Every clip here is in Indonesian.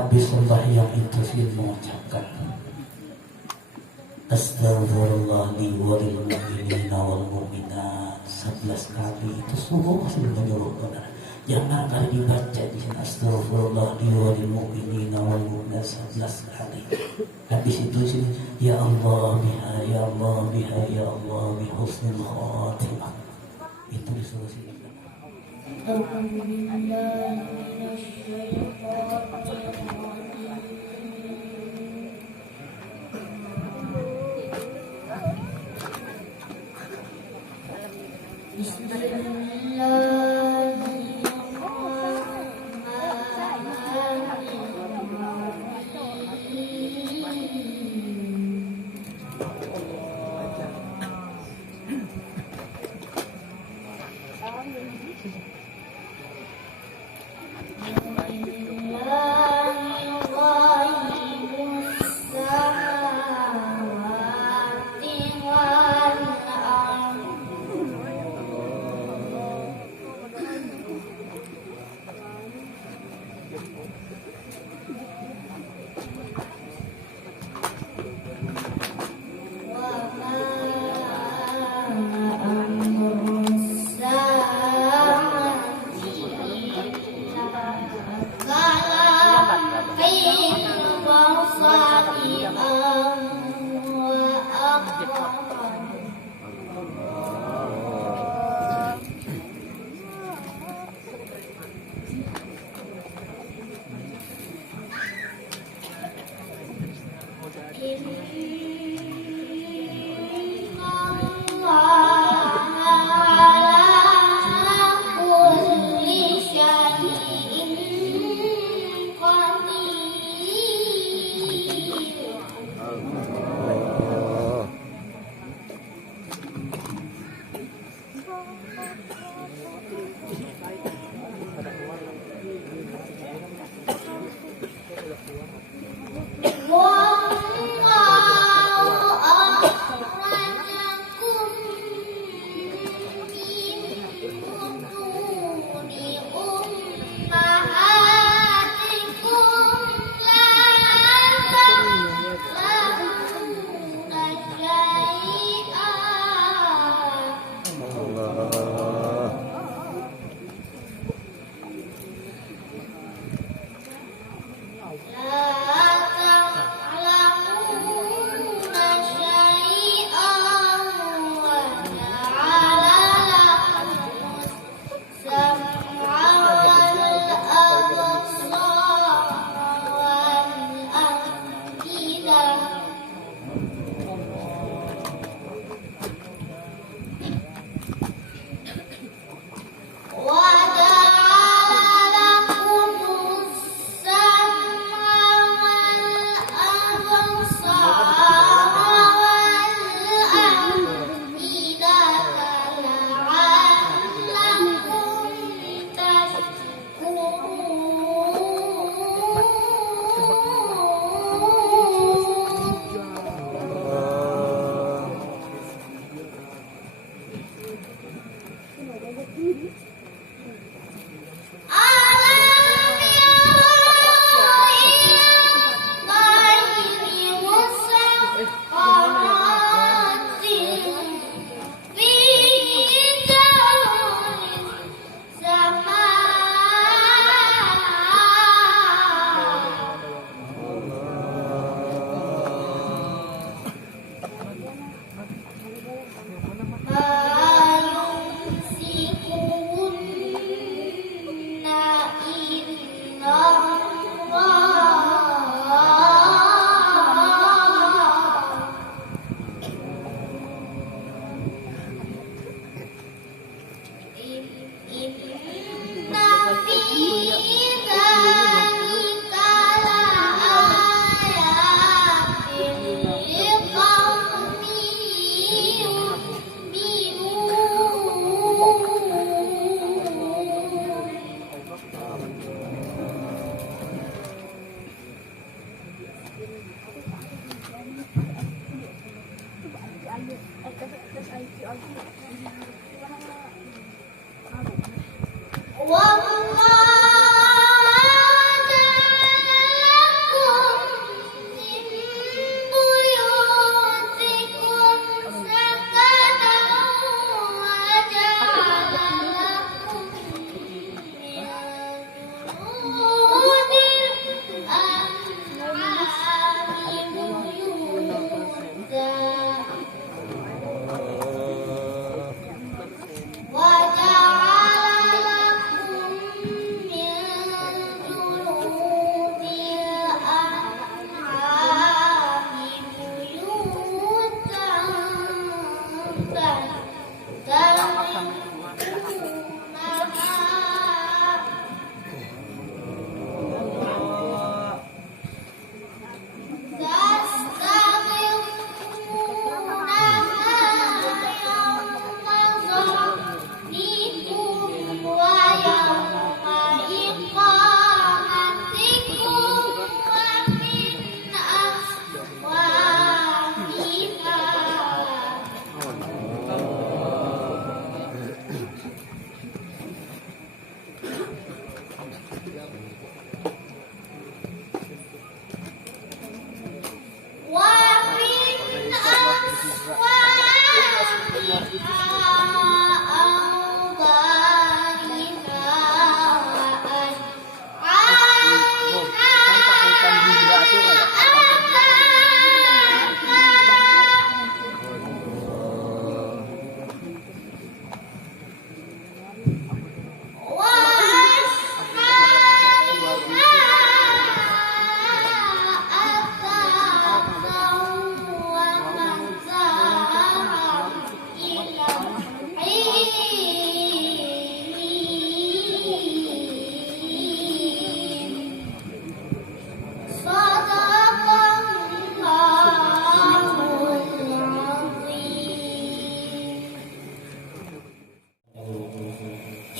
habis sembahyang itu sih mengucapkan Astaghfirullah li walil mu'minina wal mu'minat 11 kali. Itu subuh sudah menyuruh. Jangan kali dibaca di sini Astaghfirullah li walil mu'minina wal mu'minat 11 kali. Habis itu sini ya Allah biha ya Allah biha ya Allah bi husnul khatimah. Itu disuruh sini.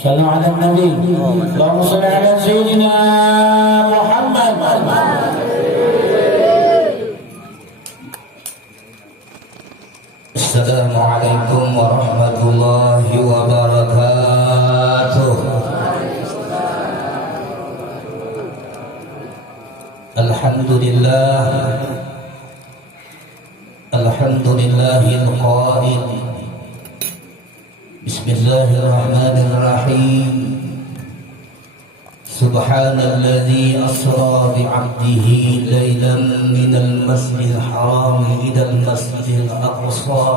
صلوا على النبي اللهم صل على سيدنا محمد. السلام عليكم ورحمة الله وبركاته. الحمد لله القائل بسم الله الرحمن الرحيم سبحان الذي أسرى بعبده ليلا من المسجد الحرام إلى المسجد الأقصى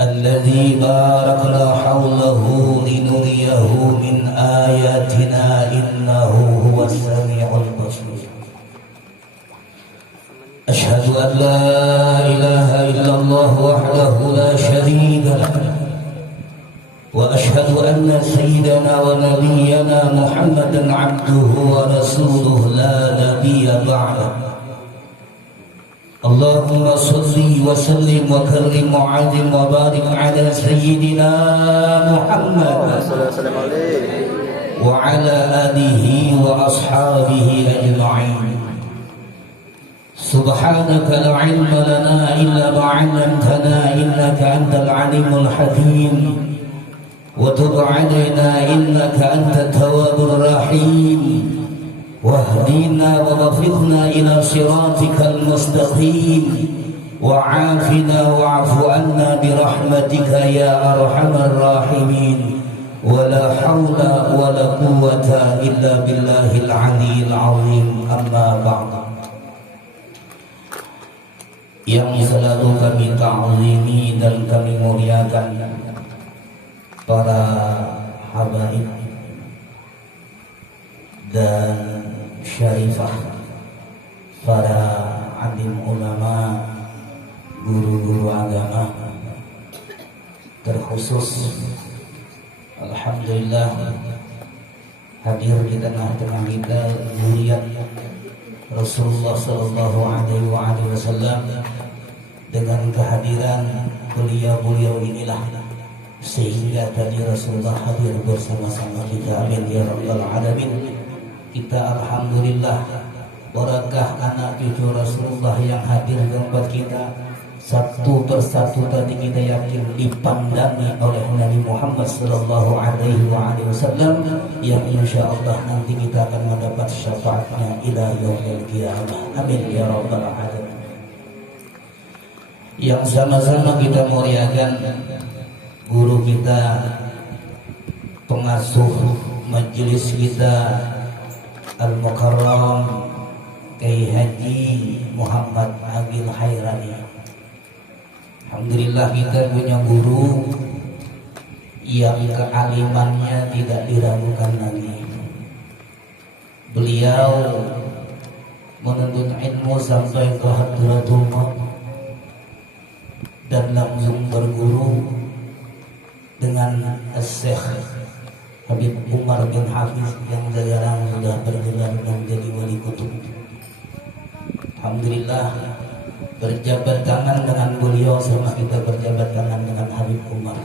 الذي باركنا حوله لنريه من آياتنا إنه هو السميع البصير. أشهد أن لا إله إلا الله وحده لا شريك له وأشهد أن سيدنا ونبينا محمدا عبده ورسوله لا نبي بعده. اللهم صل وسلم وكرم وعظم وبارك على سيدنا محمد وعلى آله وأصحابه أجمعين. سبحانك لا علم لنا إلا ما علمتنا إنك أنت العليم الحكيم وتب علينا إنك أنت التواب الرحيم واهدنا ووفقنا إلى صراطك المستقيم وعافنا واعف عنا برحمتك يا أرحم الراحمين ولا حول ولا قوة إلا بالله العلي العظيم. أما بعد, yang selalu kami ta'zimi dan kami muliakan para habaib dan syarifah, para alim ulama, guru-guru agama, terkhusus alhamdulillah hadir di tengah-tengah kita zuriat Rasulullah sallallahu alaihi wasallam. Dengan kehadiran beliau inilah sehingga tadi Rasulullah hadir bersama-sama kita. Amin ya rabbal alamin. Kita alhamdulillah barakah anak cucu Rasulullah yang hadir di tempat kita satu persatu tadi kita yakin dipandangi oleh Nabi Muhammad sallallahu alaihi wasallam yang insyaallah nanti kita akan mendapat syafaatnya ila yaumil qiyamah. Amin ya rabbal alamin. Yang sama-sama kita muliakan guru kita, pengasuh majelis kita Al-Mukarram Kiai Haji Muhammad Agil Hairani. Alhamdulillah kita punya guru yang kealimannya tidak diragukan lagi. Beliau menuntut ilmu sampai ke Hadratul Maut dan langsung berguru dengan Syekh Habib Umar bin Hafiz yang sekarang sudah bergelar menjadi wali kutub. Alhamdulillah berjabat tangan dengan beliau sama kita berjabat tangan dengan Habib Umar.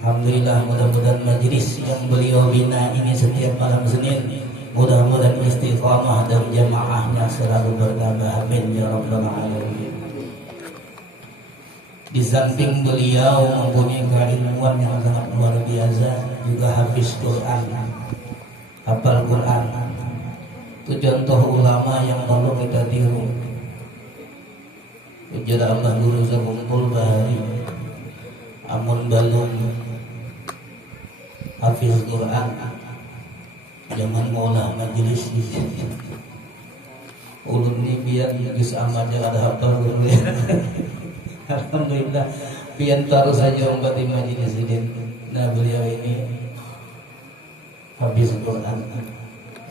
Alhamdulillah, mudah-mudahan majelis yang beliau bina ini setiap malam Senin mudah-mudahan istiqamah dan jamaahnya selalu bertambah. Amin ya rabbal alamin. Di samping beliau mempunyai keilmuan yang sangat luar biasa, juga hafiz Quran, hafal Quran. Itu contoh ulama yang perlu kita tiru. Ujar Allah guru sekumpul bahari amun balung hafiz Quran jangan maulah majelis di sini. Ulun ini biar geus amatnya ada hafal Quran. Alhamdulillah pian taruh saja umat di majelis ini. Nah beliau ini hafiz Quran.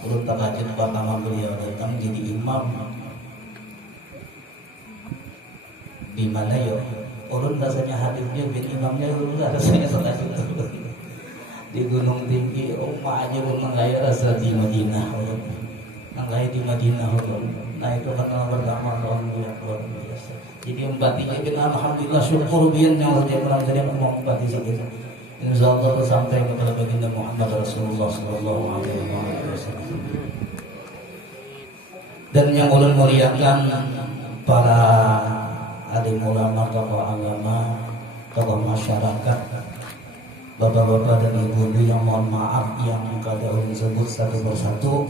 Ulun tahajud pertama beliau datang jadi imam di mana yo? Ulun rasanya hadirnya bin imamnya ulun rasanya tahajud di Gunung Tinggi. Rumah aja pun menggaya rasa di Madinah. Menggaya di Madinah ulun. Nah itu pertama tahun luar biasa. Jadi empatinya kita alhamdulillah syukur biar yang dia pernah jadi ngomong empati sedikit. Insyaallah sampai kepada baginda Muhammad Rasulullah sallallahu alaihi wasallam. Dan yang ulun muliakan para alim ulama, tokoh agama, tokoh masyarakat, bapak-bapak dan ibu-ibu yang mohon maaf yang kada ulun sebut satu persatu.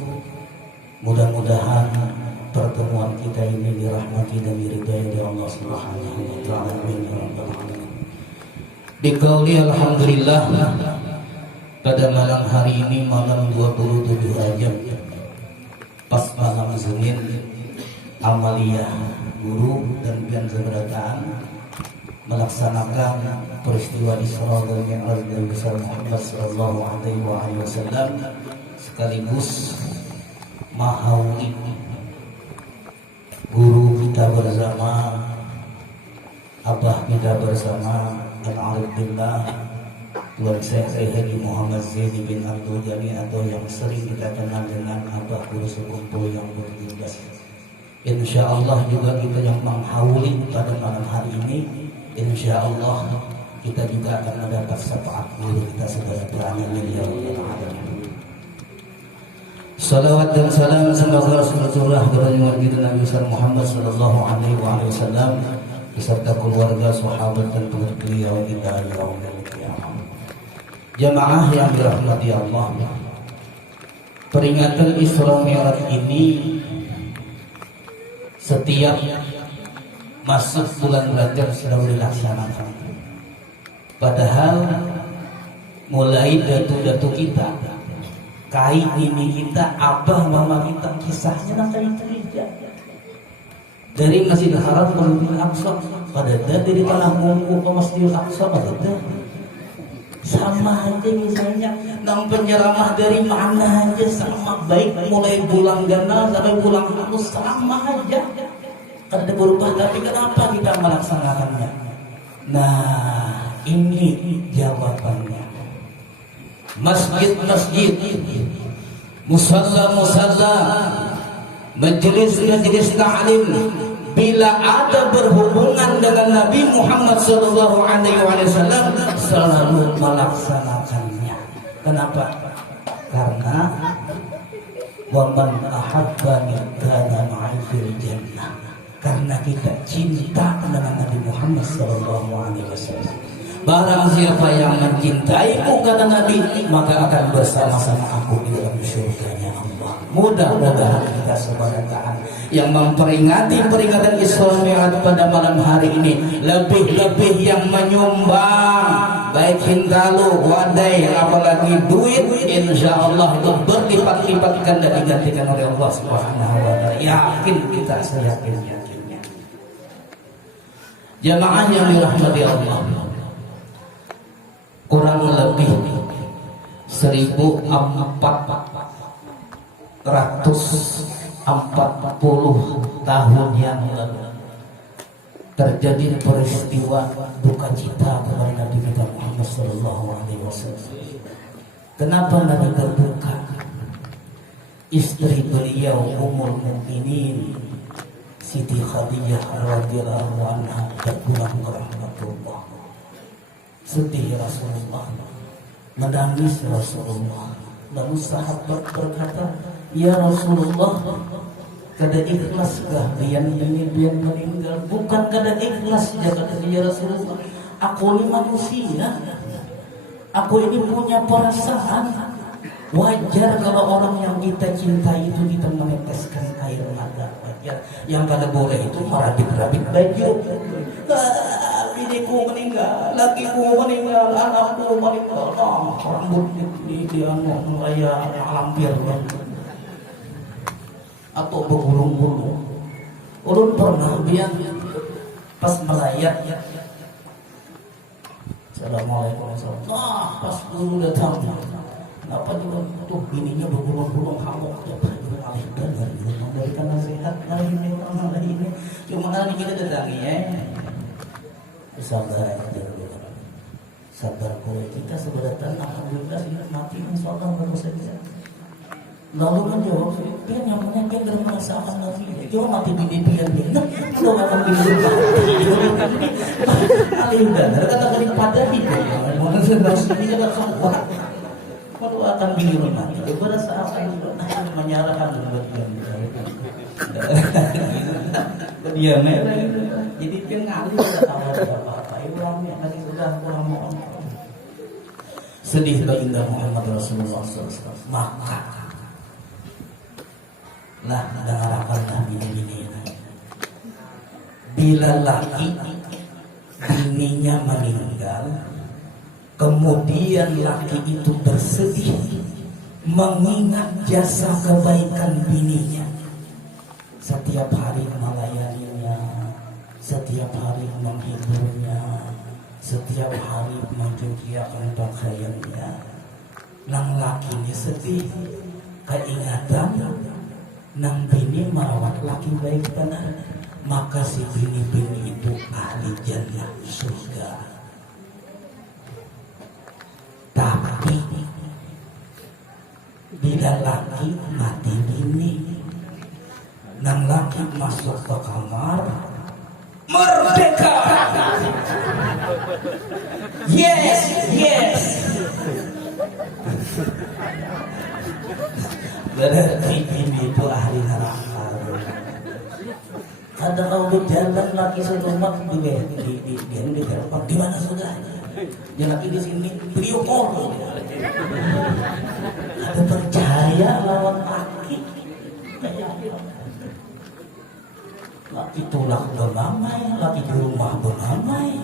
Mudah-mudahan pertemuan kita ini dirahmati dan diridai oleh Allah Subhanahu wa taala. Amin ya rabbal alamin. Biqauli alhamdulillah, pada malam hari ini malam 27 Rajab, pas malam Senin, amaliyah guru dan pian keberadaan melaksanakan peristiwa Isra dan Mi'raj Nabi besar Muhammad sallallahu alaihi wasallam, sekaligus mahauli guru kita bersama, abah kita bersama, Al-Arif Billah Tuan Syekh Haji Muhammad Zaini bin Abdul Ghani, atau yang sering kita kenal dengan abah guru sekumpul yang bertugas. Insya Allah juga kita yang menghauli pada malam hari ini, insya Allah kita juga akan mendapat syafaat guru kita sebagai miliar alamin. Salawat dan salam semoga Rasulullah kepada Nabi Muhammad sallallahu alaihi wasallam beserta keluarga, sahabat dan pengikut beliau hingga yaumil qiyamah. Jamaah yang dirahmati Allah, peringatan Isra Mi'raj ini setiap masuk bulan Rajab sedang dilaksanakan. Padahal mulai datu-datu kita, kai ini kita, abah mama kita, kisahnya nanti cerita dari Masjidil Haram ke Masjidil Aqsa, pada dari tanah Mungku ke Masjidil Aqsa, pada sama aja misalnya. Nang penyeramah dari mana aja sama, baik mulai bulan ganal sampai bulan halus sama aja. Kada berubah, tapi kenapa kita melaksanakannya? Nah, ini jawabannya. Masjid-masjid, musalla-musalla, majelis-majelis ta'lim, bila ada berhubungan dengan Nabi Muhammad SAW selalu melaksanakannya. Kenapa? Karena waman ahabbani kana ma'i fil jannah. Karena kita cinta dengan Nabi Muhammad SAW. Barang siapa yang mencintaiku kata Nabi, maka akan bersama-sama aku di dalam surganya Allah. Mudah-mudahan kita sebarang yang memperingati peringatan Isra Mi'raj pada malam hari ini, lebih-lebih yang menyumbang baik hintalu, wadai, apalagi duit, insya Allah itu berlipat-lipat dan digantikan oleh Allah Subhanahu wa taala. Yakin kita, seyakin-yakinnya. Jamaah yang dirahmati Allah, kurang lebih 1440 tahun yang lalu terjadi peristiwa duka cita kepada Nabi kita Muhammad sallallahu alaihi wasallam. Kenapa Nabi berduka? Istri beliau Ummul Mukminin Siti Khadijah radhiyallahu anha terpulang ke rahmatullah. Sedih Rasulullah, menangis Rasulullah. Lalu sahabat berkata, ya Rasulullah, kada ikhlas kah bian ini bian meninggal? Bukan kada ikhlas, kata ya Rasulullah. Aku ini manusia, aku ini punya perasaan. Wajar kalau orang yang kita cintai itu kita meneteskan air mata. Wajar. Yang kada boleh itu merabik-rabik baju. Biniku meninggal, lakiku meninggal, anakku meninggal. Rambut di raya lampir atau bergulung-gulung. Ulun pernah biar pas melayat. Assalamualaikum warahmatullahi wabarakatuh. Pas dulu datang, kenapa juga tuh bininya bergulung-gulung hamuk ya alih dari memberikan nasihat lagi ini. Cuma kali kita datangi ya. Sabar aja dulu. Sabar kalau kita sebenarnya alhamdulillah sudah mati insyaallah baru saja. Lalu kan jawab, pian yang punya pian dari merasakan lagi. Jawab mati bini pian dia. Udah makan bini. Alih dan kata kali pada itu. generasi ini kan semua akan beli rumah itu pada saat menyerahkan dia merah jadi dia ngalih pada apa-apa ulangnya lagi sudah kurang mohon sedih baginda Muhammad Rasulullah SAW maka lah dengarkanlah bini-bini bila laki bininya meninggal kemudian laki itu bersedih mengingat jasa kebaikan bininya setiap hari melayaninya setiap hari menghiburnya setiap hari mencuciakan pakaiannya nang lakinya sedih keingatan nang bini merawat laki baik benar maka si bini-bini itu ahli jannah surga. Tapi bila laki mati bini nang laki masuk ke kamar merdeka. Yes, yes. Berarti bini itu ahli neraka. Ada kalau jalan laki serumah di telepon di mana sudah? Dia lagi di sini video call. Ada percaya lawan laki. Laki tulak bernamai, laki di rumah bernamai.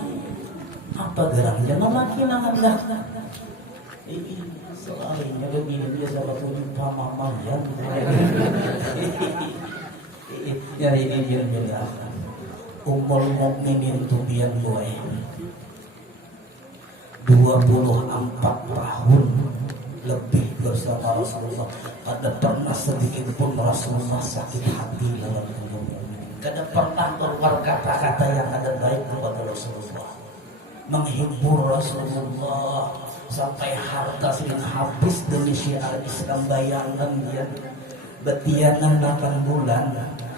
Apa gerangnya laki nangan soalnya begini dia sama tujuh mama ya. Ya ini dia menjelaskan. Ummul mukminin tubian boy. 24 tahun lebih bersama Rasulullah. Kada pernah sedikit pun Rasulullah sakit hati dalam hidupnya. Kada pernah keluar kata-kata yang ada baik kepada Rasulullah. Menghibur Rasulullah sampai harta sering habis demi syiar Islam. Bayangkan dia betianan 8 bulan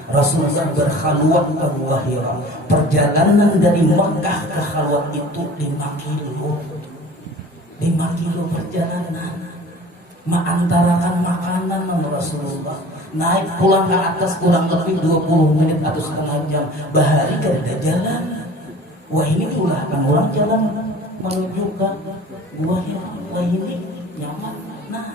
Rasulullah berkhalwat ke Hira. Perjalanan dari Mekah ke khalwat itu 5 kilo. 5 kilo perjalanan mengantarakan makanan Rasulullah naik pulang ke atas kurang lebih 20 menit atau setengah jam bahari kan ada jalan. Wah ini pula kan orang jalan menuju ke gua yang ini nyaman. Nah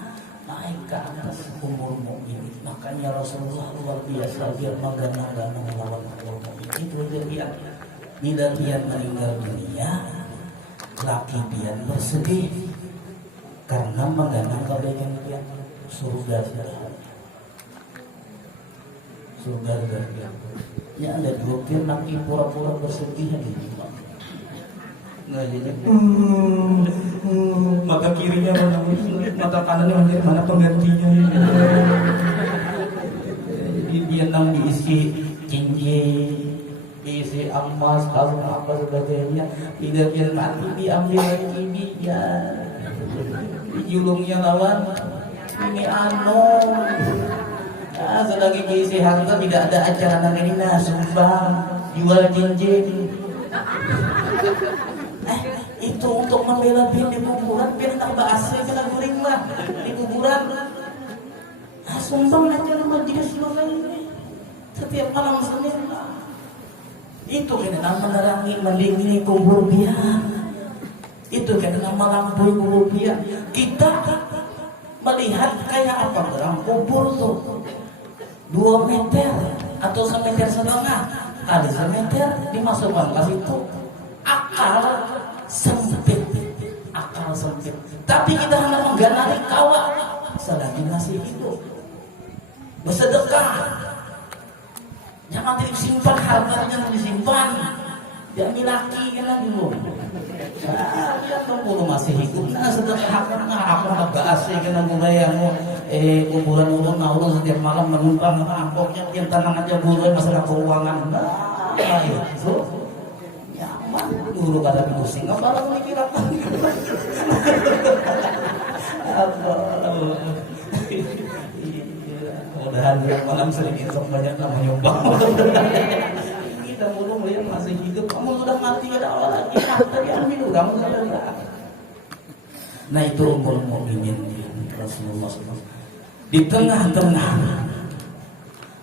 naik ke atas umur mukmin makanya Rasulullah luar biasa dia mengganang-ganang lawan umur mukmin itu dia bila dia meninggal dunia laki dia bersedih karena mengganang kebaikan dia surga dia ya ada grupir laki pura-pura bersedih gitu nggak jadi mata kirinya mana mata kanannya mana penggantinya jadi dia nang diisi cincin diisi emas, kalung apa sebagainya, tidak yang mati diambil lagi dia, julungnya lawan ini selagi diisi harta tidak ada acara ini sumbang jual cincin. Itu untuk membela di kuburan biar tak bahasa kita guring lah di kuburan. Sumbang aja nama dia selesai setiap malam Senin. Itu karena menerangi melindungi kubur dia. Itu karena melampaui kubur dia. Kita melihat kayak apa orang kubur tuh 2 meter atau 1,5 meter kali 1 meter dimasukkan ke situ. Akal sempit. Tapi kita hanya mengganari kawat selagi masih hidup. Bersedekah. Jangan disimpan hartanya disimpan. Jangan laki kena dulu. Ya tunggu masih hidup. Nah sedekah aku nak bahas kena mulai yang kuburan ulun naulun setiap malam menumpang ampoknya yang tenang aja dulu masalah keuangan. Nah itu nyaman dulu kada pusing. Ngapain mikir apa? Mudah-mudahan yang malam sering insok banyak nama nyumbang. Kita mulu melihat masih hidup. Kamu sudah mati ada awal lagi. Tadi ambil udah Nah itu ummul mukminin Rasulullah SAW. Di tengah-tengah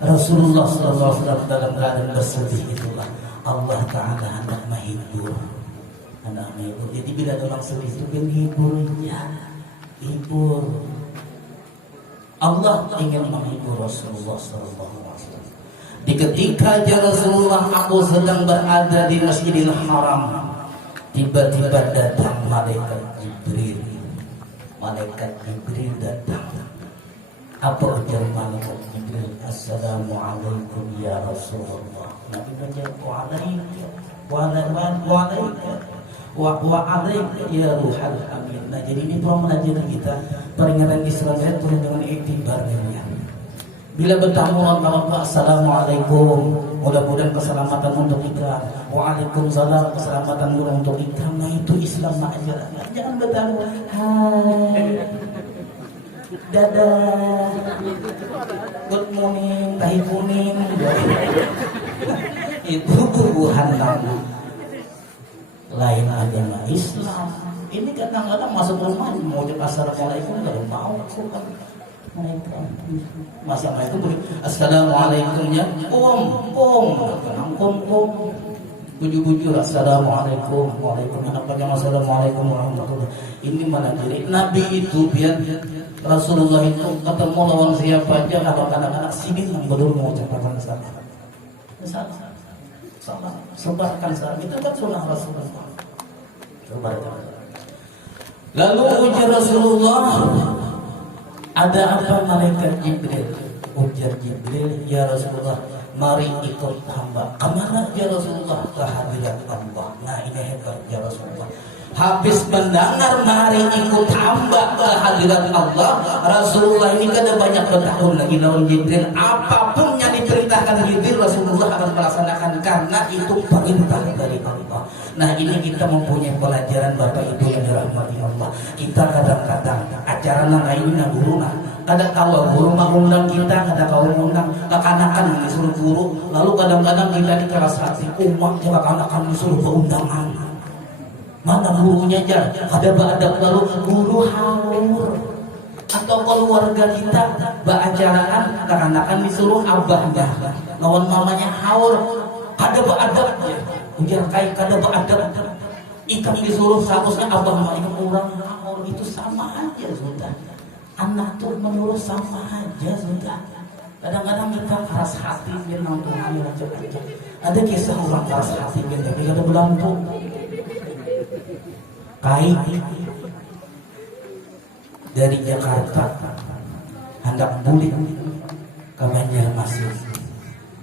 Rasulullah SAW dalam keadaan bersedih itulah Allah Ta'ala hendak menghibur. Jadi bila ada orang sedih itu menghiburnya, hibur. Allah ingin menghibur Rasulullah SAW. Di ketika Rasulullah aku sedang berada di Masjidil Haram, tiba-tiba datang malaikat Jibril. Malaikat Jibril datang. Apa ujar malaikat Jibril? Assalamualaikum ya Rasulullah. Nabi menjawab wa'alaika ya ruhal amin. Nah jadi ini tuh mengajar kita peringatan Islam itu dengan iktibarnya. Bila bertamu orang assalamualaikum, mudah-mudahan keselamatan untuk kita. Waalaikumsalam, keselamatan untuk kita. Nah itu Islam mengajarkan. Jangan bertamu hai, dadah, good morning, tahi kuning. Itu bubuhan kamu. Lain agama Islam. Ini kadang-kadang masuk rumah mau ucap assalamualaikum kalau mau kan. Masa itu boleh assalamualaikumnya bujur assalamualaikum assalamualaikum warahmatullahi. Ini mana diri Nabi itu biar Rasulullah itu ketemu lawan siapa aja kalau kadang-kadang sini yang baru mau ucapkan salam. Sebarkan salam itu kan sunnah Rasulullah. Sebarkan. Lalu ujar Rasulullah, ada apa malaikat Jibril? Ujar Jibril, ya Rasulullah, mari ikut hamba. Kemana ya Rasulullah? Ke hadirat Allah. Nah ini hebat ya Rasulullah. Habis mendengar mari ikut hamba ke hadirat Allah, Rasulullah ini kan banyak bertahun lagi lawan Jibril. Apapun yang diperintahkan Jibril, Rasulullah akan melaksanakan karena itu perintah dari Allah. Nah ini kita mempunyai pelajaran Bapak Ibu yang dirahmati Allah. Kita kadang-kadang acara nang ini na guru na. Kadang kalau guru mengundang kita, kadang kalau mengundang kekanakan disuruh guru. Lalu kadang-kadang kita dikeras hati umat juga kekanakan disuruh keundangan. Mana gurunya aja ada adab lalu guru haur. Atau keluarga kita beracaraan kekanakan disuruh abahnya. Lawan mamanya haur. Ada beradab ya. Ujar kai kada beradab. Ikan disuruh seharusnya abah ikan orang haur itu sama aja sudah. Anak tuh menurut sama aja sudah. Kadang-kadang kita keras hati biar nonton aja. Ada kisah orang keras hati biar tapi kada berlampu. Kai dari Jakarta hendak balik ke Banjarmasin,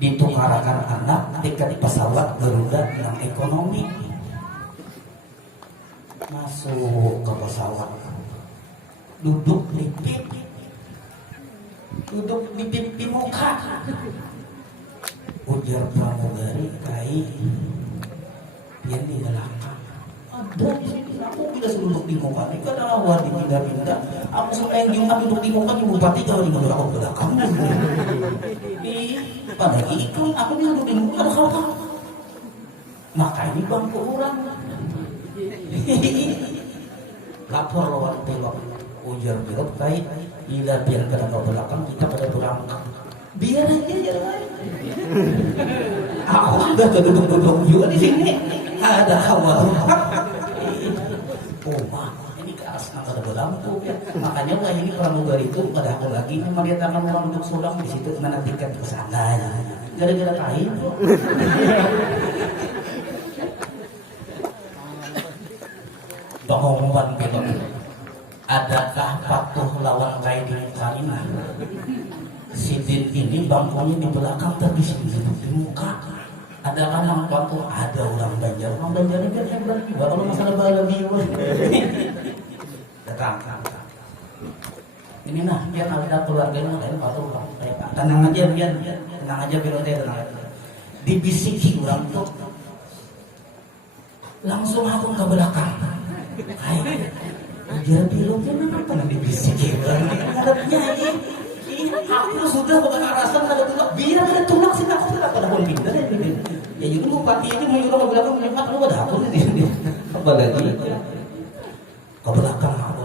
ditukarakan anak tiket pesawat Garuda yang ekonomi. Masuk ke pesawat, duduk di muka. Ujar pramugari, kai yang di belakang ada di sini. Aku bila duduk di muka, itu adalah wadi pindah-pindah. Aku sampai yang Jumat duduk di muka, di bupati kalau di muka aku belakang. Pada itu aku duduk di muka ada kalau maka ini bangku orang. Lapor lawan pilot. Ujar pilot kai, bila biar kada ke belakang kita pada berangkat. Biar aja jalan. Aku sudah duduk juga di sini. Ada kawal. Oh, ini ke atas ada berlampu ya. Makanya wah ini pramugari itu pada aku lagi melihatkan orang duduk sulam di situ menantikan ke sana ya. Gara-gara kain. Pengumuman pilot. Adakah patuh lawan kain di Karina? Sidin ini bangkunya di belakang tapi duduk di muka. Ada kan yang patuh, ada orang Banjar. Orang Banjar ini kan hebat juga kalau masalah bala biwa. Datang. Ini nah, biar ada keluarganya lain patuh bang. Tenang aja biar, tenang aja pilotnya tenang aja. Dibisiki orang tuh, langsung aku ke belakang. Hai, biar pilotnya memang pernah dibisiki orang. Ngadepnya ini. Aku sudah bukan arasan ada tulak, biar ada tulak sih aku tidak pada pun pindah ini. Ya jadi bupati itu menyuruh ke belakang menyemat lu ada apa di sini? Apalagi ke belakang aku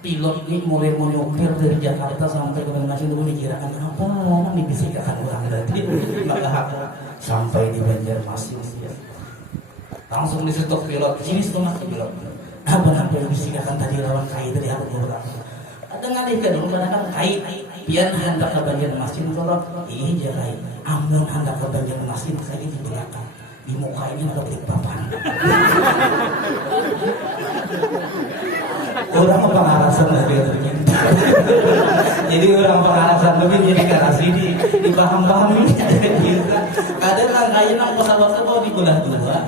pilot ini mulai mau nyopir dari Jakarta sampai ke Banjarmasin dulu dikirakan apa nih bisikan orang tadi sampai di Banjarmasin langsung di stop pilot sini setengah pilot apa yang bisikan tadi lawan kai tadi aku orang ada ngalih ke dulu kan kai biar hendak ke Banjarmasin kalau iya kai amun hendak ke Banjarmasin saya di belakang di muka ini ada beli papan orang pengarasan lebih ternyata jadi orang pengarasan lebih jadi garasi dipaham-pahami kadang lah kayak nang pesawat itu di belah dua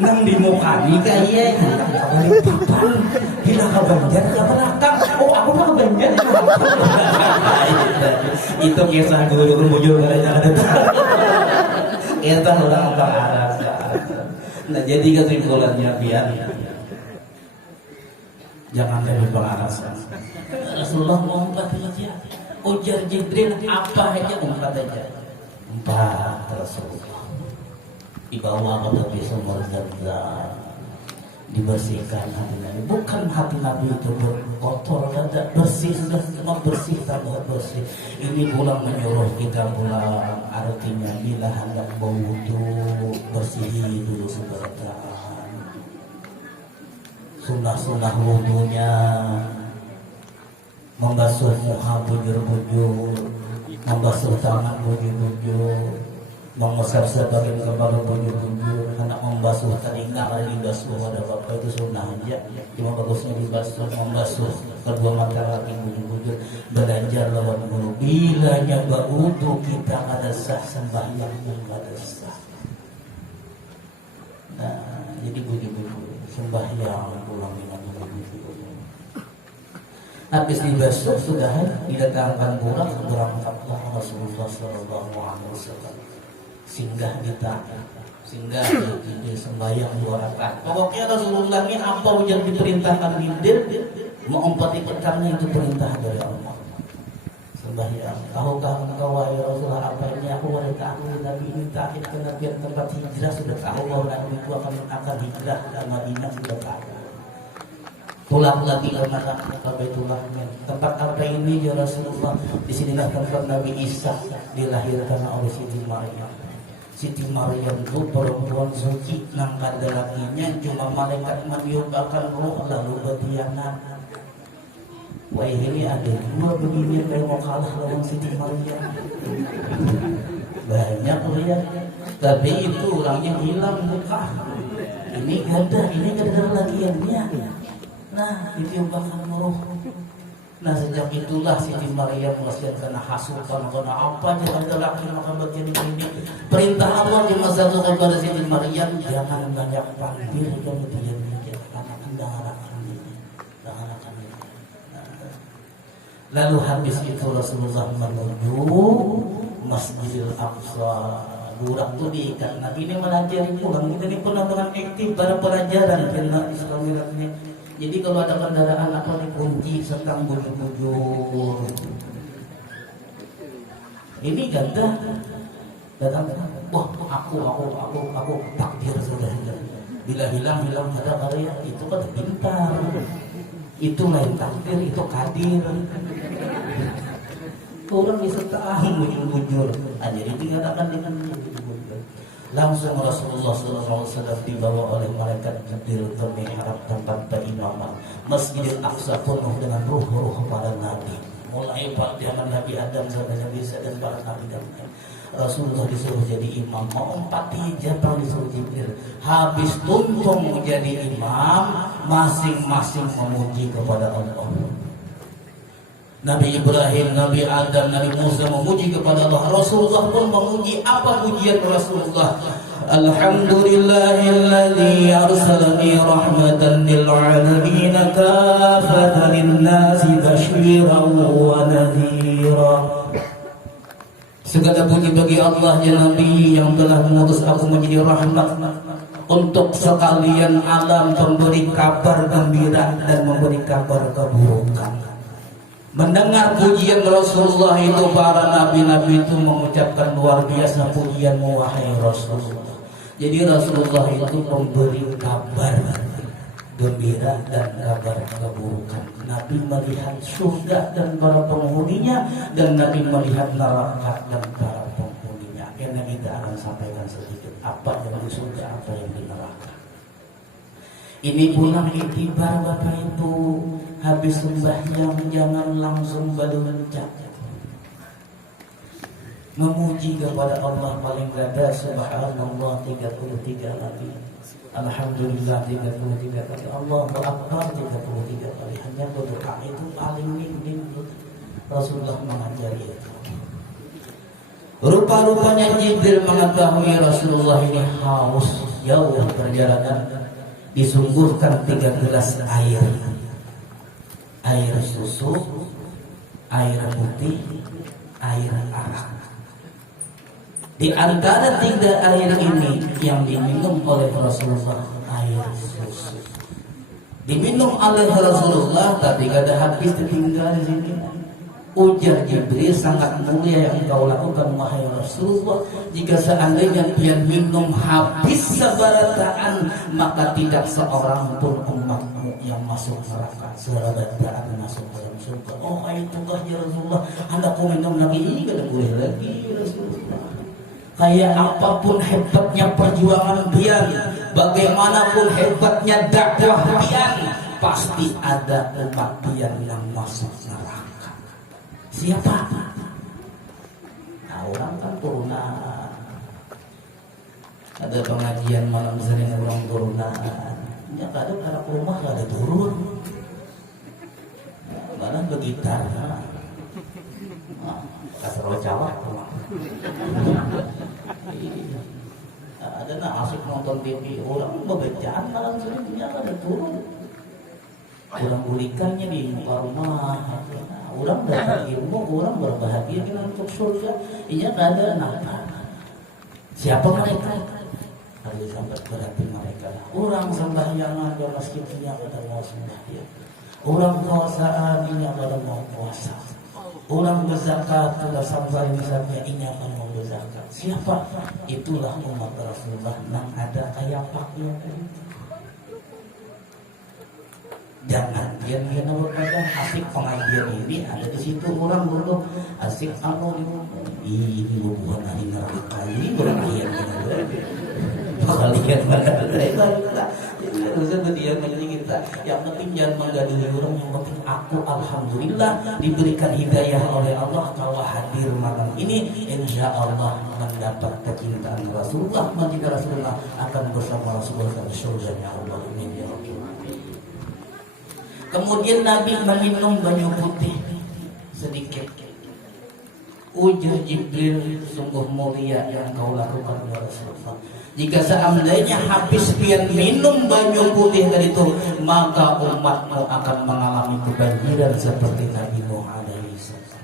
nang di muka ini kayak ada papan bila ke Banjar ke belakang oh aku mah ke Banjar itu kisah guru muncul karena ada kita orang pengarasan nah jadi kesimpulannya biar jangan dari pengarasan. Rasulullah mau umpat saja. Ujar Jibril apa aja umpat aja. Umpat Rasulullah. Dibawa ke tepi sumur Zam-Zam. Dibersihkan hati Nabi. Bukan hati Nabi itu berkotor, tidak bersih sudah cuma bersih tambah bersih. Ini pulang menyuruh kita pulang. Artinya bila hendak berwudu bersihi dulu sebentar. Sunnah-sunnah wudunya membasuh muka bujur-bujur, membasuh tangan bujur-bujur, mengusap sebagian kepala bujur-bujur, hendak membasuh telinga kali dibasuh ada apa itu sunnah aja. Cuma bagusnya dibasuh, membasuh kedua mata kaki bujur-bujur, belajar lewat guru. Bila nyoba wudu kita ada sah sembahyang yang ada sah. Nah, jadi bujur-bujur sembahyang pulang dengan habis dibasuh sudah didatangkan berangkatlah Rasulullah Shallallahu Alaihi Wasallam singgah di sembahyang 2 rakaat. Pokoknya Rasulullah ini apa yang diperintahkan Jibril mengumpati perkara itu perintah dari Allah. Sembahyang. Tahukah engkau wahai Rasulullah apa ini aku wanita aku Nabi ini terakhir ke Nabi tempat hijrah sudah tahu bahwa Nabi itu akan hijrah ke Madinah sudah tahu. Pulang lagi ke Baitullah. Tempat apa ini ya Rasulullah? Di sinilah tempat Nabi Isa dilahirkan oleh Siti Maryam. Siti Maryam itu perempuan suci, nang kada lakinya cuma malaikat meniupkan roh lalu berkhianat. Wah ini ada 2 begini kayak mau kalah lawan Siti Maryam. Banyak lihat, tapi itu orangnya hilang muka. Ini ganda lakiannya. Nah ditiupkan roh. Nah sejak itulah Siti Maryam masih kena hasutan, kena apa jangan laki maka bagian ini. Perintah Allah di masa itu kepada Siti Maryam jangan banyak panggil kamu diam anak lalu habis itu Rasulullah menuju Masjidil Aqsa. Burak tuh diikat. Nabi ini melajari pulang. Kita ini pernah dengan aktif pada pelajaran kena Islam ini. Jadi kalau ada kendaraan apa dikunci serta bujur-bujur. Ini ganda datang. Wah, aku takdir sudah. Bila hilang ada karya itu kan pintar. Itu lain takdir, itu kadir. Orang bisa tahan bujur-bujur. Jadi dikatakan dengan bujur-bujur. Langsung Rasulullah SAW dibawa oleh malaikat Jibril ke mihrab tempat berimaman. Masjidil Aqsa penuh dengan ruh-ruh para nabi. Mulai pada zaman Nabi Adam sampai Nabi Isa dan para nabi dan Rasulullah disuruh jadi imam. Mau 4 jabang disuruh Jibril. Habis tuntung menjadi imam, masing-masing memuji kepada Allah. Nabi Ibrahim, Nabi Adam, Nabi Musa memuji kepada Allah. Rasulullah pun memuji. Apa pujian Rasulullah? Alhamdulillahilladzi arsalani rahmatan lil alamin kafatan lin-nasi basyiran wa nadhira. Segala puji bagi Allah ya Nabi yang telah mengutus aku menjadi rahmat untuk sekalian alam, pemberi kabar gembira dan memberi kabar keburukan. Mendengar pujian Rasulullah itu para nabi-nabi itu mengucapkan luar biasa pujianmu wahai Rasulullah. Jadi Rasulullah itu memberi kabar gembira dan kabar keburukan. Nabi melihat surga dan para penghuninya, dan Nabi melihat neraka dan para penghuninya. Akhirnya kita akan sampaikan sedikit apa yang di surga, apa yang di neraka. Ini pulang itibar Bapak Ibu, habis sembahyang jangan langsung beluncak memuji kepada Allah paling gada, subhanallah 33 kali, alhamdulillah 33 kali, Allahu akbar 33 kali. Hanya berdoa itu paling minim. Rasulullah mengajari itu. Rupa-rupanya Jibril mengetahui Rasulullah ini haus, jauh perjalanan, disungguhkan 3 gelas air susu, air putih, air arak. Di antara 3 air ini yang diminum oleh Rasulullah air susu. Diminum oleh Rasulullah, tapi kada habis ditinggal di sini. Ujar Jibril, sangat mulia yang kau lakukan wahai Rasulullah. Jika seandainya dia minum habis sebarataan, maka tidak seorang pun umatmu yang masuk neraka, sebarataan masuk dalam surga. Oh itukah ya Rasulullah, hendak ku minum lagi, ini kada boleh lagi Rasulullah. Kayak apapun hebatnya perjuangan pian, bagaimanapun hebatnya dakwah pian, pasti ada umat pian yang masuk neraka. Siapa? Nah, orang kan turunan. Ada pengajian malam sering orang turunan. Ya kadang anak rumah gak ada turun. Malah begitar. Kasar cawak rumah. Ada nak asik nonton TV, orang bebecaan malam seringnya ada turun. Orang bulikannya di muka rumah. Orang dapat ilmu, orang berbahagia dengan untuk surga. Iya ada napa. Siapa mereka? Harus disambat berarti mereka. Orang sembahyangan ke masjidnya pada mau sembahyang. Orang puasaan ini pada mau puasa. Orang berzakat sudah sampai misalnya ini akan mau berzakat. Siapa? Itulah umat Rasulullah yang ada kayak paknya. Jangan dia nomor pada asik pengajian ini ada di situ orang dulu asik ini bukan hari neraka ini berakhir kalian mana harusnya berdiam menjadi kita. Yang penting jangan menggaduhi orang, yang penting aku alhamdulillah diberikan hidayah oleh Allah kalau hadir malam ini, insya Allah mendapat kecintaan Rasulullah, mencintai Rasulullah, akan bersama Rasulullah dalam surganya Allah. Amin ya Rabbal. Kemudian Nabi meminum banyu putih sedikit. Ujar Jibril, sungguh mulia yang kau lakukan ya Rasulullah. Jika seandainya habis pian minum banyu putih tadi itu, maka umatmu akan mengalami kebanjiran seperti Nabi Nuh alaihi salam.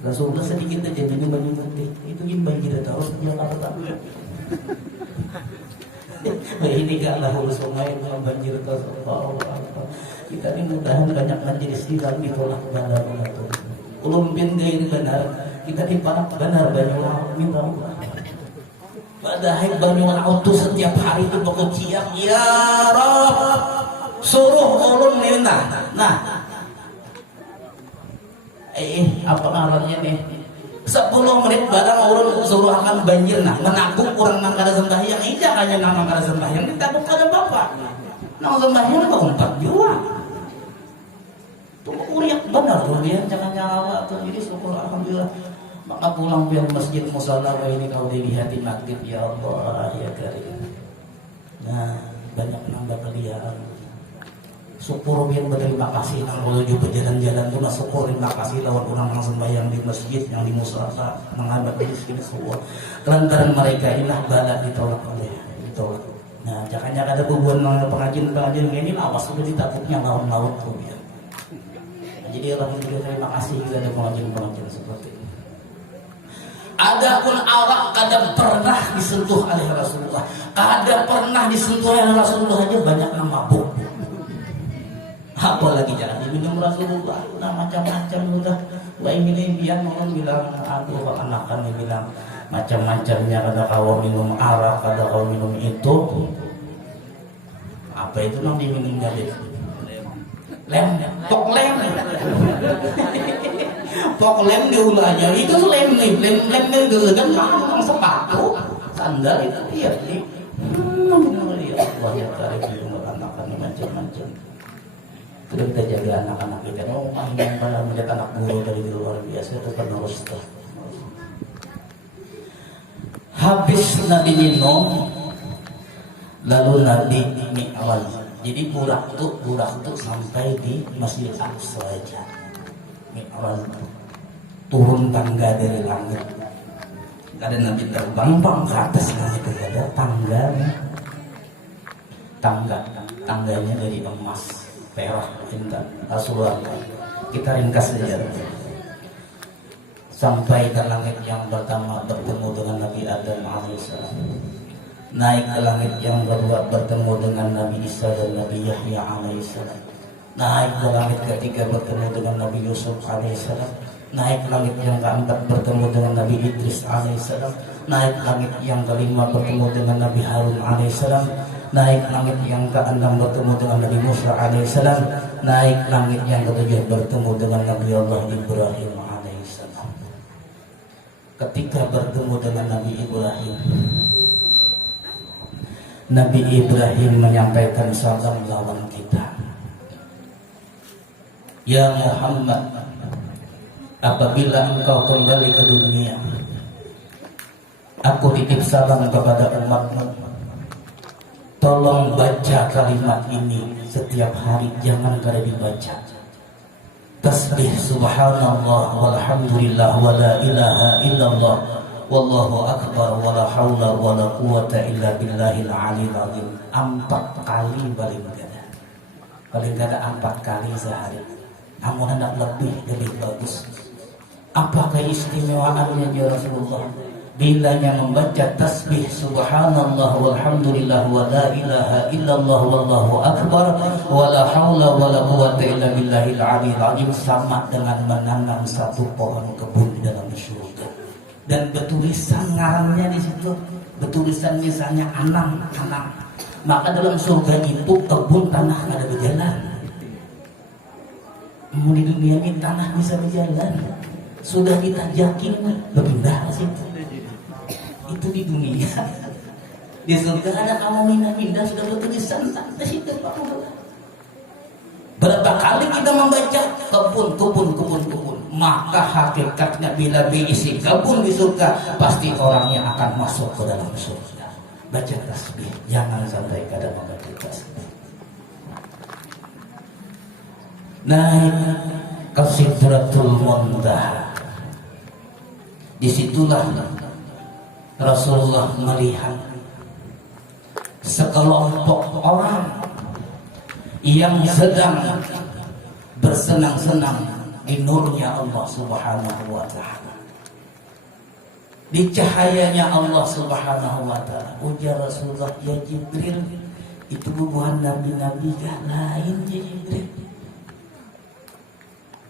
Rasulullah sedikit aja minum banyu putih, itu yang banjir terus dia kata. Ini gaklah urus sungai banjir terus. Kita ini mudahan banyak majelis di dalam ditolak benar benar. Ulum bin gairi benar, kita di panak benar banyu minta. Padahal banyu auto setiap hari itu berkuciak, ya Rabb, suruh ulun minta. Nah, apa ngarannya nih? 10 menit barang ulun suruh akan banjir. Nah, menakut orang nang kada sembahyang, ija kanya nang kada sembahyang, ditakut kada bapak. Nang sembahyang kok 4 jua. Tuh uriak benar tuh dia, jangan nyala tuh. Jadi syukur alhamdulillah. Maka pulang biar masjid musala ini kau dilihatin maghrib ya Allah ya Karim. Nah banyak nambah kalian. Syukur biar berterima kasih nang menuju berjalan-jalan tuh nah syukur terima kasih lawan orang yang sembahyang di masjid yang di musala menghadap rezeki semua. Kelantaran mereka inilah bala ditolak oleh ditolak. Nah jangan ada hubungan dengan pengajian ini awas sudah ditakutnya lawan-lawan tuh ya. Jadi alhamdulillah terima kasih kita ada pengajian seperti ini. Adapun arak kadang pernah disentuh oleh Rasulullah, kadang pernah disentuh oleh Rasulullah aja banyak yang mabuk. Apalagi jangan diminum Rasulullah, nah macam-macam udah. Wah ini biar orang bilang, aduh anak-anak bilang macam-macamnya, kada kau minum arak, kada kau minum itu. Apa itu nang diminum jadi? Lem, pok lem. Pok lem diulahnya itu lem nih, lem itu kan mang sepatu, sandal itu iya nih. Wah ya kali itu anak-anak macam-macam. Terus kita jaga anak-anak kita. Oh, yang pada menjadi anak guru dari luar biasa itu penerus tuh. Habis Nabi minum, lalu Nabi mi'raj. Jadi burak tuh sampai di Masjid Aqsa aja. Mi'raj turun tangga dari langit. Ada Nabi terbang ke atas langit, ada tangganya dari emas, perak, intan. Rasulullah kita ringkas saja. Sampai ke langit yang pertama bertemu dengan Nabi Adam alaihissalam. Naik ke langit yang kedua bertemu dengan Nabi Isa dan Nabi Yahya alaihissalam. Naik ke langit ketiga bertemu dengan Nabi Yusuf alaihissalam. Naik ke langit yang keempat bertemu dengan Nabi Idris alaihissalam. Naik ke langit yang kelima bertemu dengan Nabi Harun alaihissalam. Naik langit yang keenam bertemu dengan Nabi Musa alaihissalam. Naik langit yang ketujuh bertemu dengan Nabi Allah Ibrahim alaihissalam. Ketika bertemu dengan Nabi Ibrahim, Nabi Ibrahim menyampaikan salam lawan kita. Ya Muhammad, apabila engkau kembali ke dunia, aku titip salam kepada umatmu. Tolong baca kalimat ini setiap hari, jangan kada dibaca. Tasbih subhanallah walhamdulillah wa la ilaha illallah wallahu akbar wa la hawla wa la quwata illa billahil aliyil azim. 4 kali paling kada 4 kali sehari. Namun hendak lebih bagus. Apa keistimewaannya ya Rasulullah? Bilanya membaca tasbih subhanallah walhamdulillah wa la ilaha illallah wallahu akbar wa la hawla wa la quwata illa billahil aliyil azim, sama dengan menanam satu pohon kebun di dalam surga. Dan bertulisan ngarannya di situ, bertulisan misalnya anam. Maka dalam surga itu kebun tanah ada berjalan. Mau di dunia ini tanah bisa berjalan, sudah ditajakin berpindah ke situ. Itu di dunia. Di surga ada kamu mindah sudah bertulisan di situ Pak. Berapa kali kita membaca kebun, maka hakikatnya bila diisi kebun di surga, pasti orangnya akan masuk ke dalam surga. Baca tasbih, jangan sampai kada membaca tasbih. Naik ke Sidratul Muntaha. Disitulah Rasulullah melihat sekelompok orang yang sedang bersenang-senang di nurnya Allah Subhanahu wa ta'ala, di cahayanya Allah Subhanahu wa ta'ala. Ujar Rasulullah, ya Jibril, itu bubuhan nabi-nabi kah? Lain ya Jibril.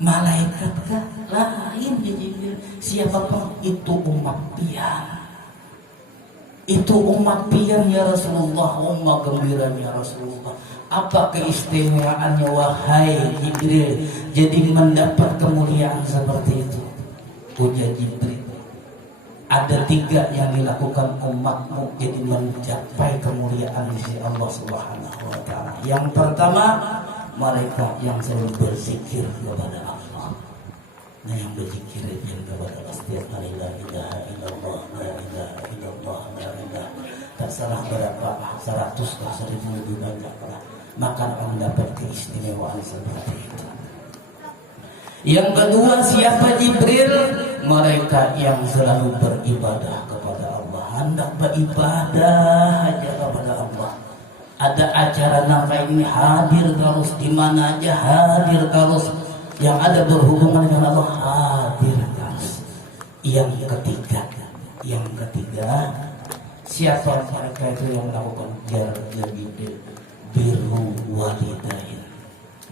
Malaikat kah? Lain ya Jibril. Siapapun itu umat pian. Itu umat pian ya Rasulullah, umat gembira ya Rasulullah. Apa keistimewaannya wahai Jibril jadi mendapat kemuliaan seperti itu? Ujar Jibril, ada 3 yang dilakukan umatmu jadi mencapai kemuliaan di sisi Allah Subhanahu wa ta'ala. Yang pertama, mereka yang selalu berzikir kepada Allah. Nah, yang berzikir yang kepada Allah setiap hari, la ilaha illallah, la ilaha illallah, la ilaha, tak salah berapa 100 atau 1000 lebih banyak lah, maka akan dapat keistimewaan seperti itu. Yang kedua, siapa Jibril? Mereka yang selalu beribadah kepada Allah, hendak beribadah aja kepada Allah. Ada acara nangka ini hadir terus, di mana aja hadir terus. Yang ada berhubungan dengan Allah hadir terus. Yang ketiga, siapa mereka itu yang melakukan birru walidain?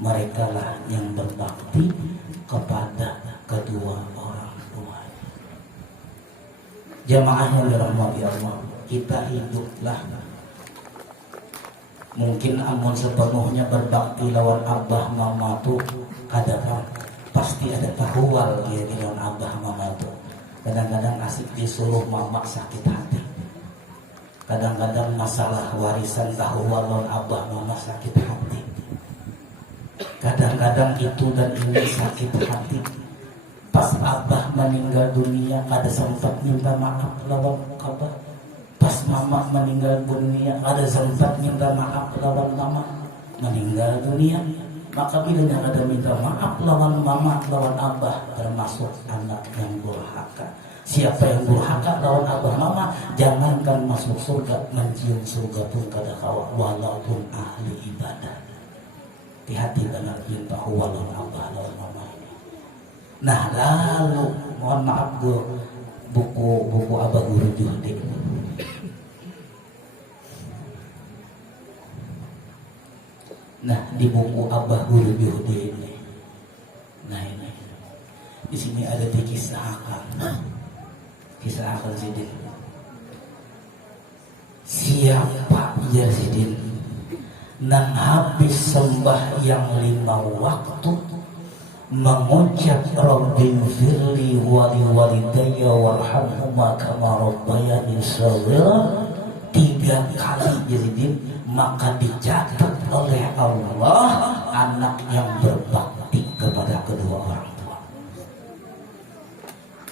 Mereka lah yang berbakti kepada kedua orang tua. Jamaah yang dirahmati Allah, kita hiduplah Mungkin amun sepenuhnya berbakti lawan abah mama tuh kadang pasti ada tahual dia di lawan abah mama tuh. Kadang-kadang asik disuruh mama sakit hati. Kadang-kadang masalah warisan tahual lawan abah mama sakit hati. Kadang-kadang itu dan ini sakit hati. Pas abah meninggal dunia ada sempat minta maaf lawan abah. Pas mama meninggal dunia ada sempat minta maaf lawan mama meninggal dunia. Maka bila yang ada minta maaf lawan mama lawan abah termasuk anak yang durhaka. Siapa yang durhaka lawan abah mama, jangankan masuk surga, mencium surga pun kada kawa walaupun ahli ibadah. Hati-hati dengan cinta lawan abah lawan mama ini. Nah lalu mohon maaf gue buku abah guru Juhdi. Nah di buku abah guru Juhdi ini, nah ini di sini ada kisah akal Sidin. Siapa Yazidin nang habis sembahyang 5 waktu mengucap Rabbi firli wali walidayya warhamhuma kama rabbayani shaghira 3 kali Yazidin, maka dicatat oleh Allah anak yang berbakti kepada kedua orang tua.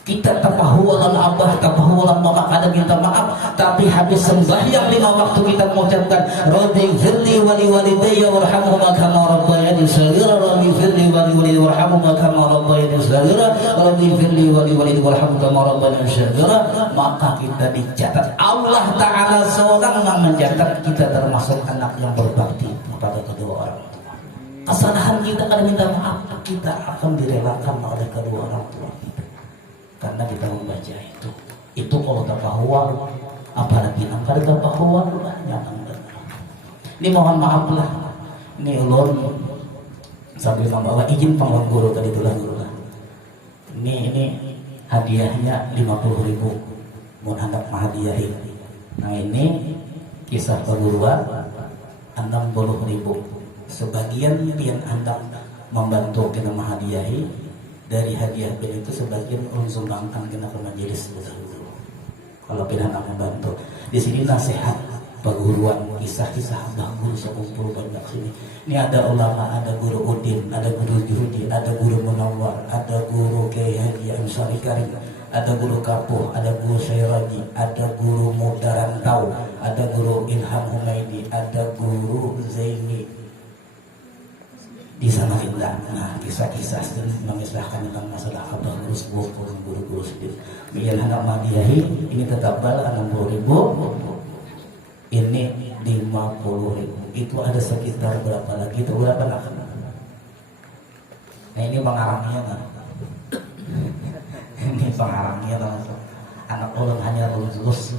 Kita tapahulan abah, tapahulan mama kadang minta maaf, tapi habis sembahyang 5 waktu kita mengucapkan Rabbi firli wali walidayya warhamhuma kama rabbayani shaghira, Rabbi firli wali walidayya warhamhuma kama rabbayani shaghira, Rabbi firli wali walidayya warhamhuma kama rabbayani shaghira, maka kita dicatat Allah Ta'ala seorang yang mencatat kita termasuk anak yang berbakti kepada kedua orang tua. Kesalahan kita kadang minta maaf, kita akan direlakan oleh kedua orang tua kita karena kita membaca itu kalau tapahwal, apalagi nampak tapahwal nyatang benar. Ini mohon maaf lah, ini ulun sambil membawa izin panggung guru tadi itulah guru lah. Ini hadiahnya 50.000 mau hendak menghadiahi. Nah ini kisah perguruan 60.000. Sebagian pian hendak membantu kita menghadiahi. Dari hadiah bin itu sebagian ulun sumbangkan kena ke majelis guru. Kalau pian hendak membantu. Di sini nasihat perguruan, kisah-kisah abah guru sekumpul banyak sini. Ini ada ulama, ada guru Udin, ada guru Juhdi, ada guru Munawwar, ada guru Kiai Haji Ansari Karim, ada guru Kapuh, ada guru Syairaji, ada guru Mudarantau, ada guru Ilham Humaidi, ada guru Zaini di sana kita. Nah kisah-kisah mengisahkan tentang masalah abah guru sebuah guru-guru sedih. Biar hendak madiahi ini tetap bal 60.000. Ini 50.000. Itu ada sekitar berapa lagi? Itu berapa lah? Nah ini pengarangnya kan? Ini pengarangnya langsung. Anak orang hanya lulus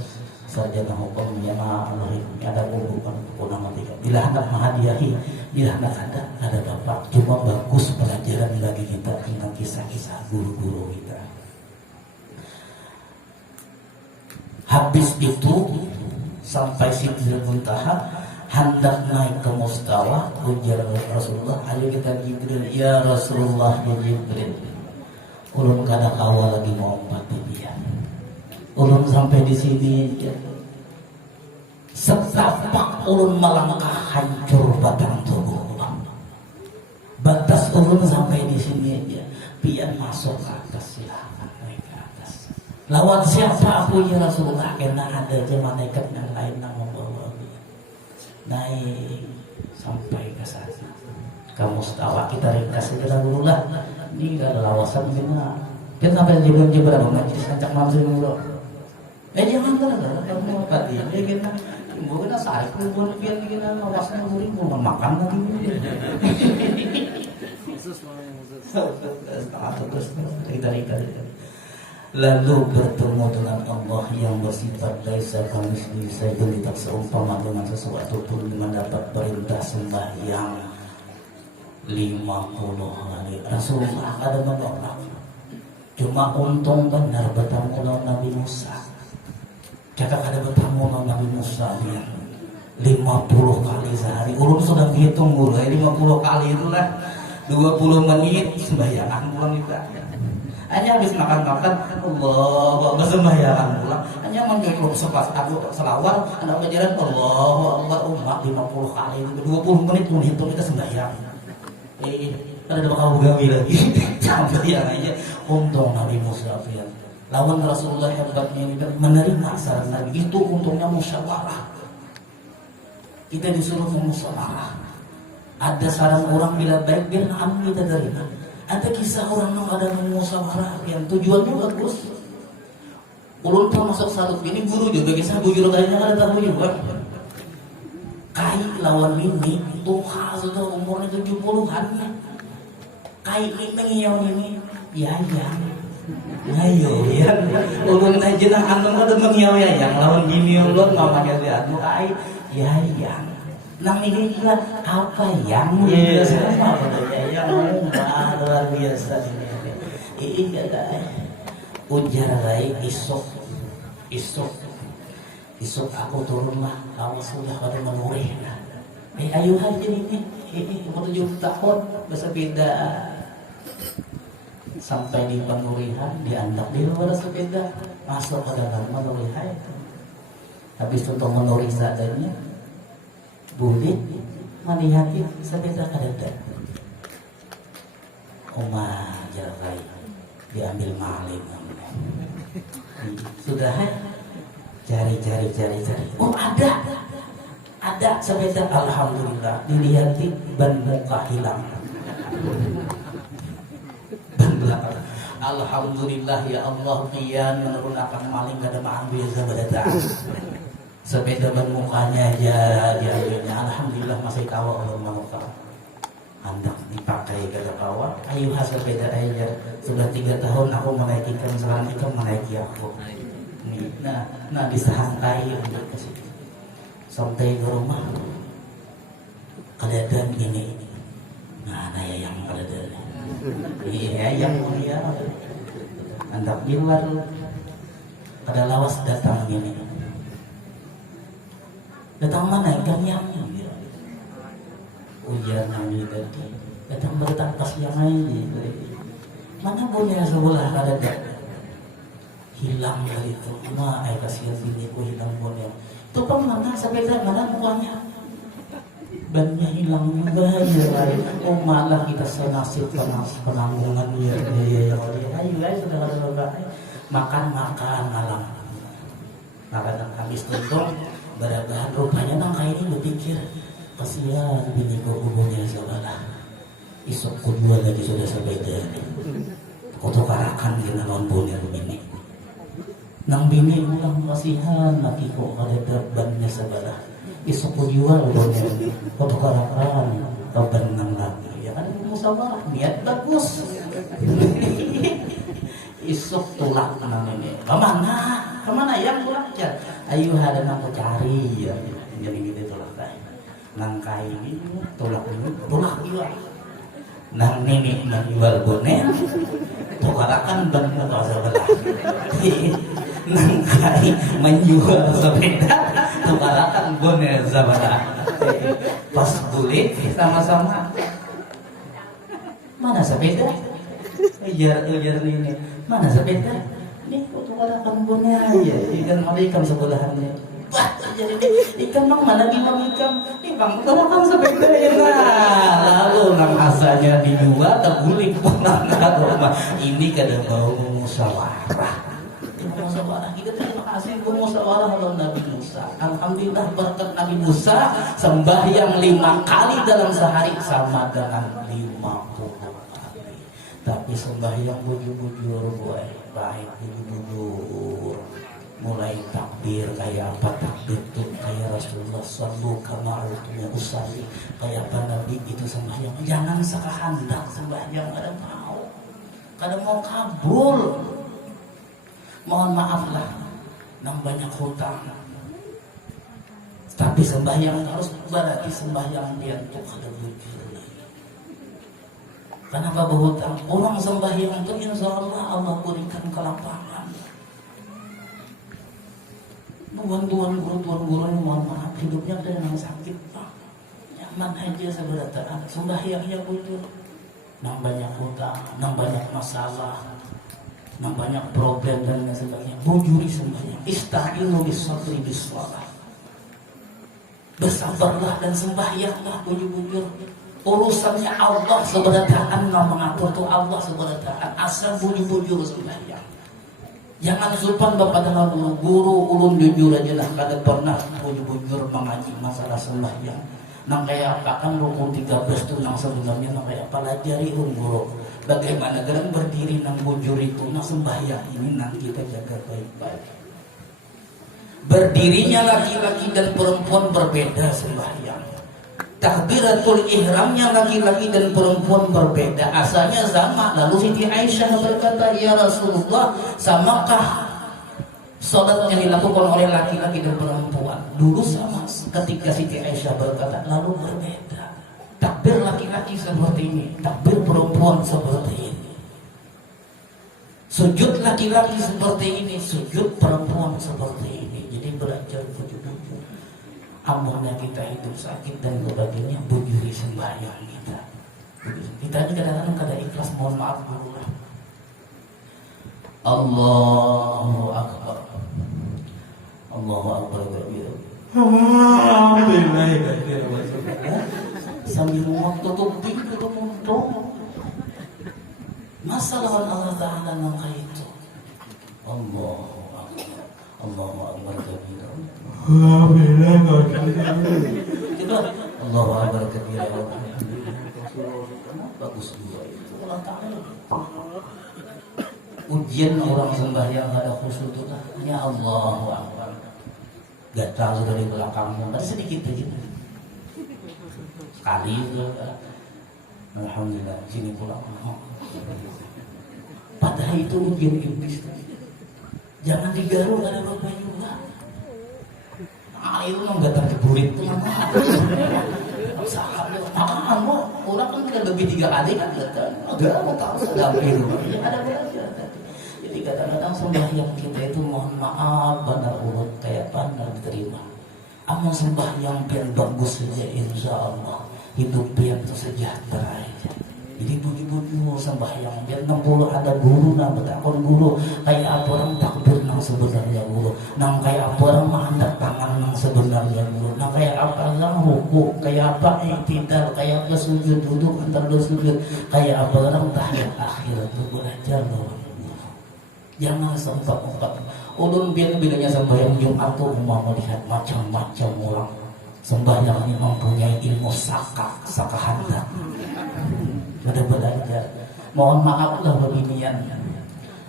sarjana hukum menyama Allah ini ada bukan nama tiga. Bila hendak menghadiahi, bila hendak ada bapak. Cuma bagus pelajaran bagi kita tentang kisah-kisah guru-guru kita. Habis itu sampai Sidratul Muntaha hendak naik ke mustawa, ujar Rasulullah, ayo kita Jibril, ya Rasulullah ya Jibril. Ulun kada kawal lagi mau empati dia. Ulun sampai di sini ya. Setapak ulun melangkah hancur batang tubuh ulun. Batas ulun sampai di sini aja. Pian masuk ke atas, silahkan naik ke atas. Lawan siapa aku ya Rasulullah? Kena ada aja malaikat yang lain yang membawa dia. Naik sampai ke sana. Kamu setawa kita ringkas saja dulu lah. Ini gak ada lawasan gimana? Kita sampai jebel-jebel apa majlis kancak mamsi mulu. Jangan kan kamu tadi ya kita mungkin asal pun biar kita lawasnya murid mau makan lagi. Lalu bertemu dengan Allah yang bersifat laisa kamitslihi syai'un, tidak seumpama dengan sesuatu pun, mendapat perintah sembahyang 50 kali. Rasulullah ada menolak. Cuma untung benar bertemu dengan Nabi Musa. Cakap ada bertemu dengan Nabi Musa dia. 50 kali sehari. Ulun sudah hitung mulai 50 kali itulah 20 menit sembahyang pulang itu. Hanya habis makan-makan Allah sembahyang pulang. Hanya menjadi sepas aku selawat anak pelajaran Allah umat 50 kali 20 menit pun hitung kita sembahyang. Ada bakal gawe lagi. Sembahyang aja. Untung Nabi Musa ya. Lawan Rasulullah hebatnya ini menerima saran Nabi itu untungnya musyawarah. Kita disuruh musyawarah. Ada saran orang bila baik biar amin kita terima. Ada kisah orang yang ada musyawarah yang tujuannya bagus. Ulun termasuk satu ini guru juga kisah bujur tadinya ada tahu juga. Kai lawan ini tuha sudah umurnya 70-an. Kai ini yang ini ya. Ayo ya, ulun aja nang anteng ada mengiau ya yang lawan gini ulun mamanya lihat muka ai ya yang nang ini juga apa yang sama pada yang luar biasa ini iya ujar lagi isok aku turunlah kamu sudah pada menurih ayo aja ini umur 7 tahun bersepeda sampai di penurihan diandak di luar sepeda masuk ke dalam menurihan habis itu menurih seadanya boleh melihat sepeda kadang Umar jarai diambil maling sudah cari oh ada sepeda alhamdulillah dilihati ban muka hilang. Alhamdulillah ya Allah kian menurunkan maling kada mengambil sabadata. Sepeda ban mukanya aja diambilnya. Alhamdulillah masih tawa Allah muka. Hendak dipakai kada kawa. Ayo sepeda aja. Sudah 3 tahun aku menaikkan sekarang ikan menaiki aku. Nah disangkai untuk ke situ. Sampai ke rumah. Kelihatan ini. Nah yang kelihatan. Iya yang mulia hendak di luar ada lawas datang ini datang mana ikannya ujar Nabi tadi datang bertangkas yang lain mana punya sebelah ada hilang dari itu ma kasihan bini ku hilang punya itu kan mana sepeda mana mukanya bannya hilang juga ya. Oh malah kita senasib penanggungan ya. Ayo guys sudah ada makan malam. Makan habis tuntung berbahan rupanya nang ini berpikir kasihan bini kubunya sebelah. Isok kedua lagi sudah sepeda. Kotor karakan kita nonton ya begini. Nang bini ulang kasihan lagi kok ada bannya sebelah. Isok jual banyak fotograferan kebenang lagi ya kan musyawarah niat bagus isok tulak nang ini kemana yang tulak ya ayo ada nang cari ya jadi gitu tulak nang kai ini tulak jual nang nini menjual bonek tukarakan ban motor sebelah nang kai menjual sepeda tukarakan bonek sebelah pas bulik sama-sama mana sepeda ujar ini mana sepeda ini tukarakan bonek aja ikan ikan sebelahannya wah jadi ikan mang mana bang ikan ini bang tukarakan sepeda ya lalu nang asalnya dijual terguling pulang ke rumah ini kadang mau musyawarah kita terima kasih musyawarah dengan Nabi Musa. Alhamdulillah berkat Nabi Musa sembahyang 5 kali dalam sehari sama dengan 50 kali. Tapi sembahyang bujur-bujur baik bujur mulai takbir kayak apa takbir itu kayak Rasulullah sallallahu alaihi wasallam kayak apa Nabi itu sembahyang jangan sekahandak sembahyang kada mau kabul. Mohon maaflah nang banyak hutang tapi sembahyang harus berarti sembahyang dia untuk kada bujur lagi. Kenapa berhutang? Orang sembahyang itu insya Allah berikan kelapangan. Tuan guru mohon maaf hidupnya dengan sakit Pak. Nyaman aja sebenarnya sembahyang ya bujur. Nang banyak hutang, nang banyak masalah, nang banyak problem dan lain sebagainya. Bujuri sembahyang. Ista'inu bis-sabri bis-shalah. Bersabarlah dan sembahyanglah bujur-bujur. Urusannya Allah sebenarnya mengatur tuh Allah sebenarnya asal bujur-bujur sembahyang. Jangan supan bapak dengan guru ulun jujur aja lah. Kada pernah bujur-bujur mengaji masalah sembahyang. Nang kayak apa kan rukun 13 tuh nang sebenarnya nang kayak pelajari guru. Bagaimana gerak berdiri nang bujur itu nang sembahyang ini nang kita jaga baik-baik. Berdirinya laki-laki dan perempuan berbeda sembahyang. Takbiratul ihramnya laki-laki dan perempuan berbeda. Asalnya sama. Lalu Siti Aisyah berkata, ya Rasulullah, samakah salat yang dilakukan oleh laki-laki dan perempuan? Dulu sama. Ketika Siti Aisyah berkata, lalu berbeda. Takbir laki-laki seperti ini, takbir perempuan seperti ini. Sujud laki-laki seperti ini, sujud perempuan seperti ini. Jadi belajar bujur-bujur. Amunnya kita hidup sakit dan sebagainya, bujuri sembahyang kita. Kita ini kadang-kadang kada ikhlas, mohon maaf dulu lah. Allahu Akbar. Allahu Akbar. Sambil waktu tutup pintu tutup. Masalah Allah Ta'ala nang itu. Allahu Akbar. Allahu Akbar kabira. Allahu Akbar kabira. Bagus juga itu. Allah Ta'ala. Ujian orang sembahyang ada khusyuk itu lah. Ya Allahu Akbar. Gatal dari belakangnya. Ada sedikit aja. Sekali itu. Alhamdulillah. Sini pulang. Padahal itu ujian iblis. Jangan digaruh ada bapak juga. Itu nggak terjebulit tuh sahabat orang kan tidak lebih 3 kali kan agak mau tahu sedang itu ada belajar. Jadi kadang-kadang sembahyang kita itu mohon maaf benar urut kayak benar diterima. Amal sembahyang biar bagus saja insya Allah hidup biar sejahtera aja. Jadi bujur-bujur sembahyang biar 60 ada guru nang betakon guru kayak apa orang takbir nang sebenarnya guru nang kayak apa orang mengangkat tangan nang sebenarnya guru nang kayak apa orang ruku kayak apa i'tidal kayak apa sujud duduk antar dua sujud kayak apa orang tahiyat akhir itu belajar loh. Jangan sempat-sempat ulun bilanya sembahyang Jumat tuh mau melihat macam-macam orang sembahyang ini mempunyai ilmu saka handap. Ada belajar. Mohon maaf lah beginian.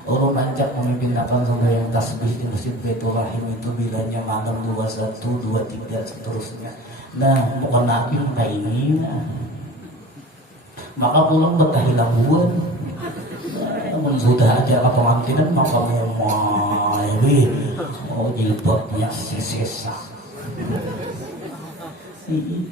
Ulun ajak memimpin akan sembahyang tasbih di Masjid Baitur Rahim itu bilanya malam 21, 23 seterusnya. Nah, bukan nabi kayak ini. Maka pulang bertahilang buan. Namun sudah aja ke pengantinan maka memang jilbabnya sesesa.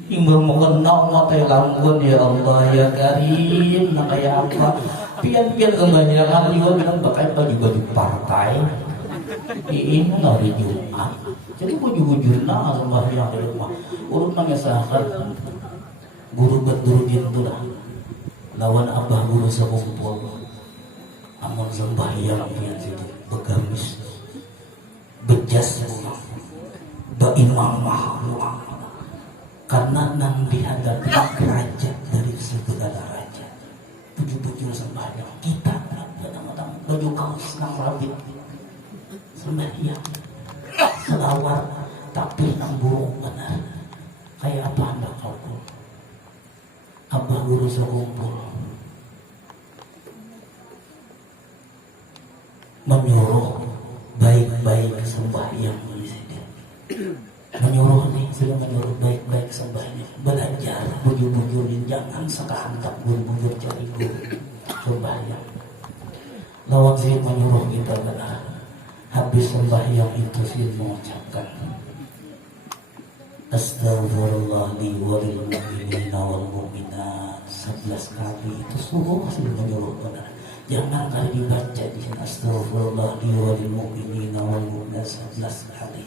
Imbang mengenal mata lambun ya Allah ya Karim nah kayak apa pian-pian kebanyakan juga bilang pakai baju-baju partai ini hari Jumat jadi baju-baju nah sembahyang di rumah urut mengesahkan guru berdurudin itu lah lawan abah guru sekumpul amun sembahyang pian situ begamis bejas beimamah karena nang dihadapi raja dari segala raja bujur-bujur sembahyang kita kadang-kadang baju kaos nang rabit sembahyang selawat tapi nang buruk benar kayak apa anda kau abah guru sekumpul menyuruh baik-baik sembahyang di sini menyuruh nih sudah menyuruh baik-baik sembahyang belajar bujur-bujurin jangan sekahantak bujur-bujur cari guru sembahyang lawan sih menyuruh kita benar habis sembahyang itu sih mengucapkan Astaghfirullah li walil mu'minina wal mu'minat 11 kali itu suruh sih menyuruh benar Jangan kali dibaca di sini astagfirullah liwalil mu'minina wal mu'minat 11 kali.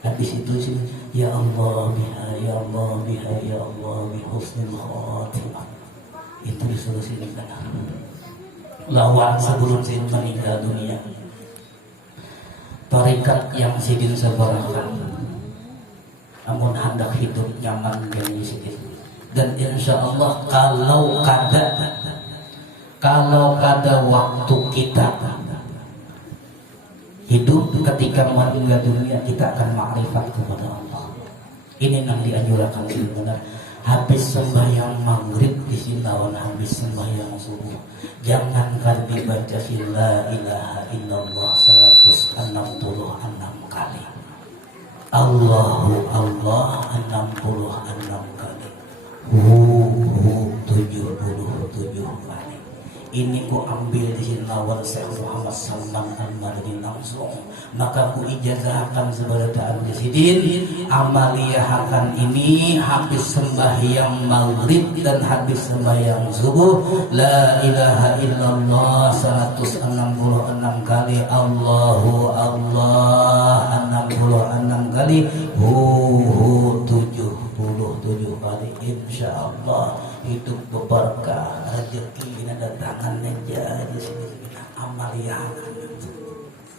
Habis itu sini ya Allah biha ya Allah biha ya Allah bi husnil khatimah. Itu disuruh sini kan. Lawan sebelum sini meninggal dunia. Tarekat yang sidin sabarakan. Namun hendak hidup nyaman dari sidin. Dan insya Allah kalau kada waktu kita hidup ketika meninggal dunia, kita akan makrifat kepada Allah. Ini yang dianjurkan benar. Habis sembahyang maghrib di sini lawan habis sembahyang subuh, jangan kan dibaca la ilaha illallah 166 kali. Allahu Allah 66 kali. 77 kali. Ini ku ambil di sini lawan Syekh Muhammad Salman Al-Madani langsung. Maka ku ijazahkan seberataan di sini amaliyahkan ini habis sembahyang maghrib dan habis sembahyang subuh la ilaha illallah 166 kali. Allahu Allah 66 kali. 77 kali. Insyaallah hidup berberkah, rezeki datangan aja di sini. Amaliyah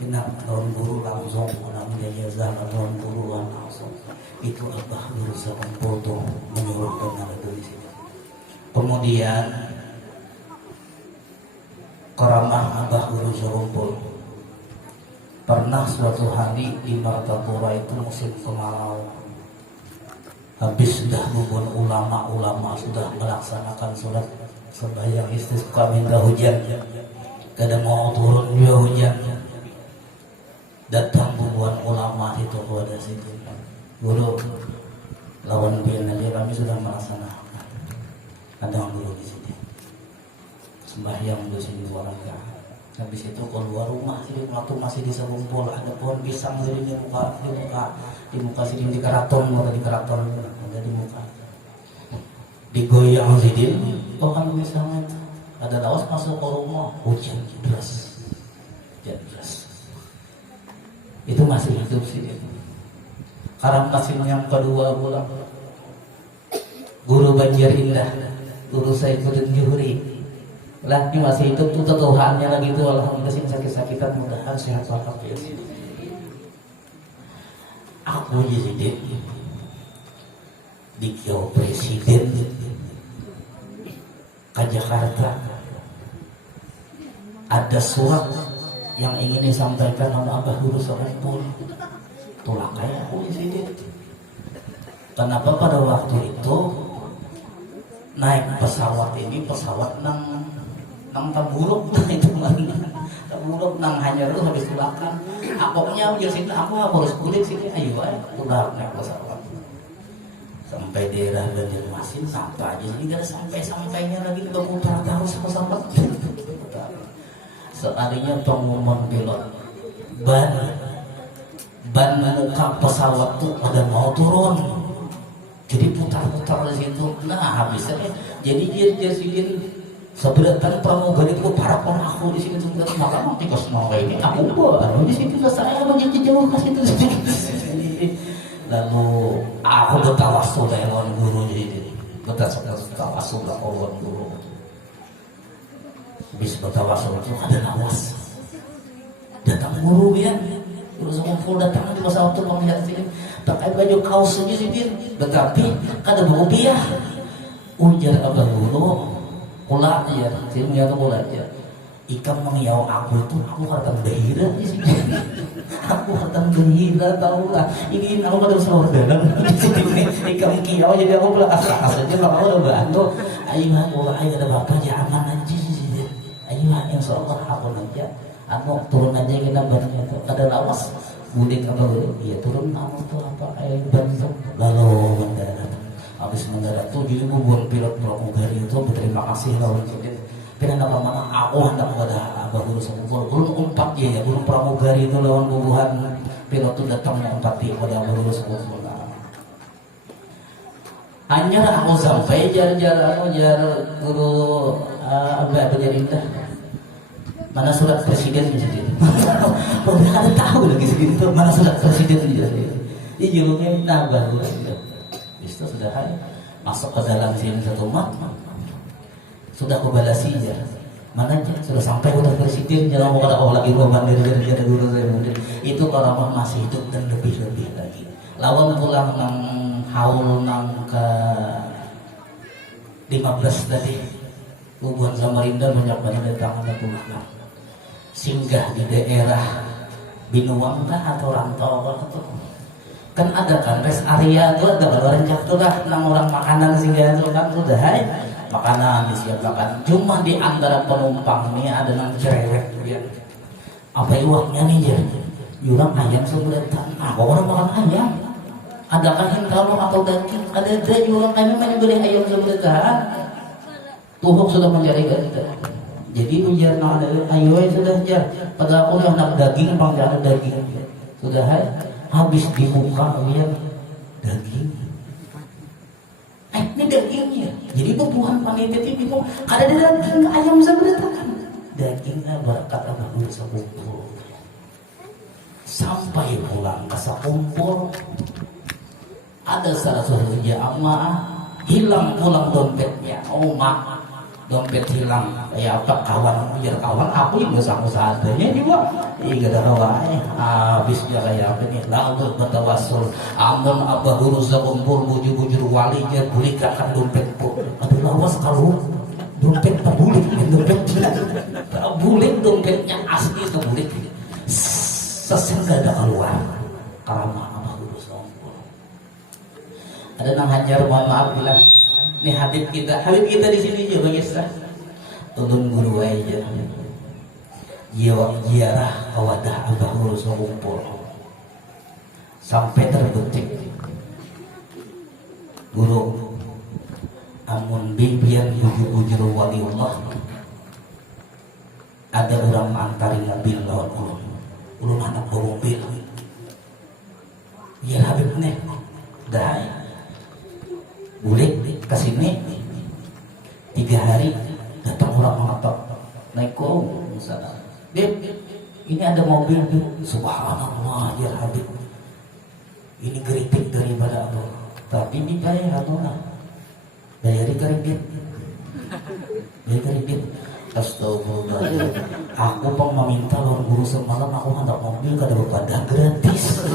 Inap tahun guru langsung namanya jazah tahun guru langsung. Itu Abah Guru Sampurno menyuruh benar di sini. Kemudian karamah Abah Guru Sampurno pernah suatu hari di Martapura itu musim kemarau. Habis sudah bubun ulama-ulama sudah melaksanakan sholat sembahyang istisqa minta hujan, kada mau turun juga hujan. Datang bubuan ulama itu kepada situ, guru lawan biar dia kami sudah melaksanakan. Ada guru di sini sembahyang di sini 2 rakaat. Habis itu keluar rumah sini waktu masih di serumpul ada pohon pisang di muka sini di keraton ada di muka digoyang sidin pohon pisang ada lawas masuk ke rumah hujan deras itu masih hidup sidin. Karena kasih yang kedua pulang guru Banjar Indah guru Saifuddin Juhri lagi masih hidup tuh Tuhannya lagi itu alhamdulillah sih sakit-sakitan mudahan sehat walafiat. Aku jadi di Kiau Presiden ke Jakarta ada surat yang ingin disampaikan oleh Abah Guru Sampurno. Tulah kayak aku di. Kenapa pada waktu itu naik pesawat ini pesawat nang Taburuk itu mana Taburuk nang hanya itu habis tulakan pokoknya ujar sini aku harus kulit sini ayo tulak naik pesawat sampai daerah Banjarmasin sampai aja jadi gak sampai-sampainya lagi berputar terus pesawat seandainya pengumuman pilot ban muka pesawat tuh ada mau turun jadi putar-putar di situ nah habisnya jadi dia sidin sebenarnya pramugari itu para aku di sini sebenarnya maka nanti kos mau ini aku baru di situ saya menjadi jauh ke situ lalu aku bertawasul lawan guru jadi bertawasul lawan guru bis bertawasul itu ada lawas datang guru ya guru Sampurno datang di pesawat itu melihat sini pakai baju kaos saja sini tetapi kada bawa biah ujar Abah Guru pula ya, sini aku pula ya. Ikan mengiau aku itu, aku harus berhira di sini. Aku harus berhira tahu lah. Ini aku kada usah dalam di sini. Ikan kiau jadi aku pula asal-asalnya kalau udah bantu. Ayo ada bapak jangan aja di sini. Ayo insya Allah aku nanti. Aku turun aja kita banyak itu. Ada lawas, mudik apa dulu? Iya turun aku tuh apa air bantu. Lalu mendarat. Habis mendarat tuh jadi bubuan pilot pramugari itu berterima kasih lawan jadi pindah ke mana aku hendak kepada Abah Guru Sampurno belum 4 ya belum pramugari itu lawan bubuhan pilot itu datangnya 4 pada Abah Guru Sampurno hanya aku sampai jar guru Abah Banjar Indah Mana surat presiden jadi? Udah ada tahu lagi segitu. Mana surat presiden jadi? Ini judulnya nabah lagi. Itu sudah masuk ke dalam sini satu mat. Sudah kebalasi ya. Mana sudah sampai udah presiden jangan mau kalau lagi beban dari dulu saya itu kalau masih hidup dan lebih lagi. Lawan pulang nang haul nang ke 15 tadi. Hubungan Samarinda banyak datang ke pulang. Singgah di daerah Binuang kah atau Rantau atau kan ada kan rest area tuh ada orang jatuh lah enam orang makanan singgah itu kan sudah makanan disiapkan cuma di antara penumpang nih ada yang cerewet ya. Apa uangnya nih ya jurang ayam sebelah tanah orang makan ayam adakah yang tahu atau daging ada jurang ayam yang beli ayam sebelah tanah tuhuk sudah mencari ganda. Jadi ujar nak ada ayo sudah jar. Pada aku yang nak daging bang ada daging. Sudah habis dibuka lihat daging. Ini dagingnya. Jadi bubuhan panitia itu bingung. Ada daging ayam sebelah dagingnya berkat apa dulu sekumpul. Sampai pulang ke sekumpul ada salah satu jamaah hilang pulang dompetnya. Oh mak dompet hilang kayak apa kawan biar kawan aku yang bersama adanya juga iya ada kawan habisnya kayak apa nih lalu bertawassul amun abah guru sekumpul bujur walinya bulikakan dompet pun aduh lawas kalau dompet terbulik terbulik dompetnya asli terbulik sesengga ada keluar karena abah guru sekumpul ada nang hajar mohon maaf bilang nih Habib kita di sini juga guys. Tolong guru aja. Ziarah kawadah abah guru sekumpul sampai terbetik. Guru amun bibian bujur waliullah ada orang mantari mobil lawan ulun anak bawa mobil. Ya Habib nih dah boleh kesini 3 hari datang orang mengetok naik kurung misalnya Bib ini ada mobil Bib subhanallah ya Habib ini kritik daripada Allah tapi dibayar atau enggak bayari kritik astagfirullah aku pun meminta lawan guru semalam aku hendak mobil kada berpada gratis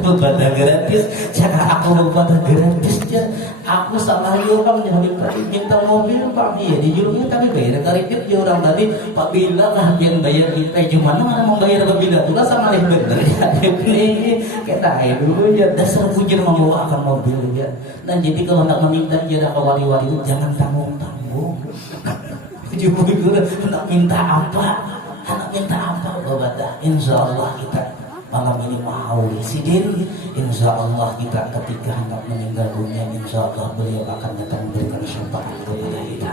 berbada gratis cara aku berbada gratis ya aku salah juga bang jadi minta mobil bang iya dijulungnya tapi bayar karikit ya orang tadi Pak Bila lah yang bayar kita cuma mana mau bayar Pak Bila tuh lah sama lebih bener ya ini kita dulu ya dasar bujur membawakan mobil ya dan jadi kalau nak meminta jarak ke wali-wali itu jangan tanggung-tanggung bujur nak minta apa berbada insyaallah kita malam ini mau sidin insyaallah kita ketika hendak meninggal dunia insyaallah beliau akan datang memberikan syafaat kepada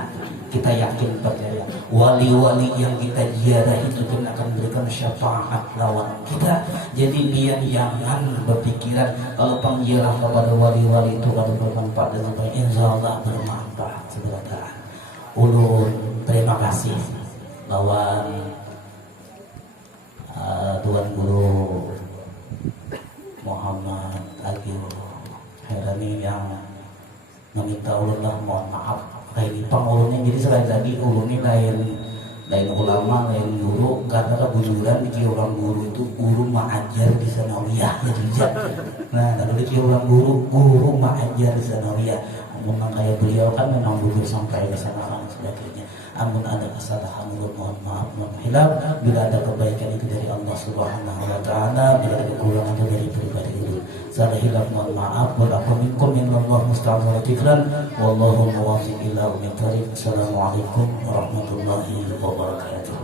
kita yakin percaya wali-wali yang kita ziarah itu akan memberikan syafaat lawan kita jadi dia jangan berpikiran kalau pengziarah kepada wali-wali itu kalau bermanfaat dengan baik insyaallah bermanfaat sebenarnya ulun terima kasih lawan Tuan Guru Muhammad Agil Herani yang meminta ulunlah mohon maaf kayak di pangulunnya jadi sekali lagi ulunnya lain ulama lain guru karena kebujuran di orang guru itu guru mengajar di sanawiyah ya nah kalau di orang guru mengajar di sanawiyah memang kayak beliau kan memang bujur sampai ke sana dan sebagainya amun ada kesalahan mohon maaf mohon hilaf bila ada kebaikan itu dari Allah Subhanahu wa taala bila ada kekurangan itu dari pribadi itu salah hilaf mohon maaf wal minkum minallah musta'an tikran wallahu muwaffiq ila ummi thariq assalamualaikum warahmatullahi wabarakatuh.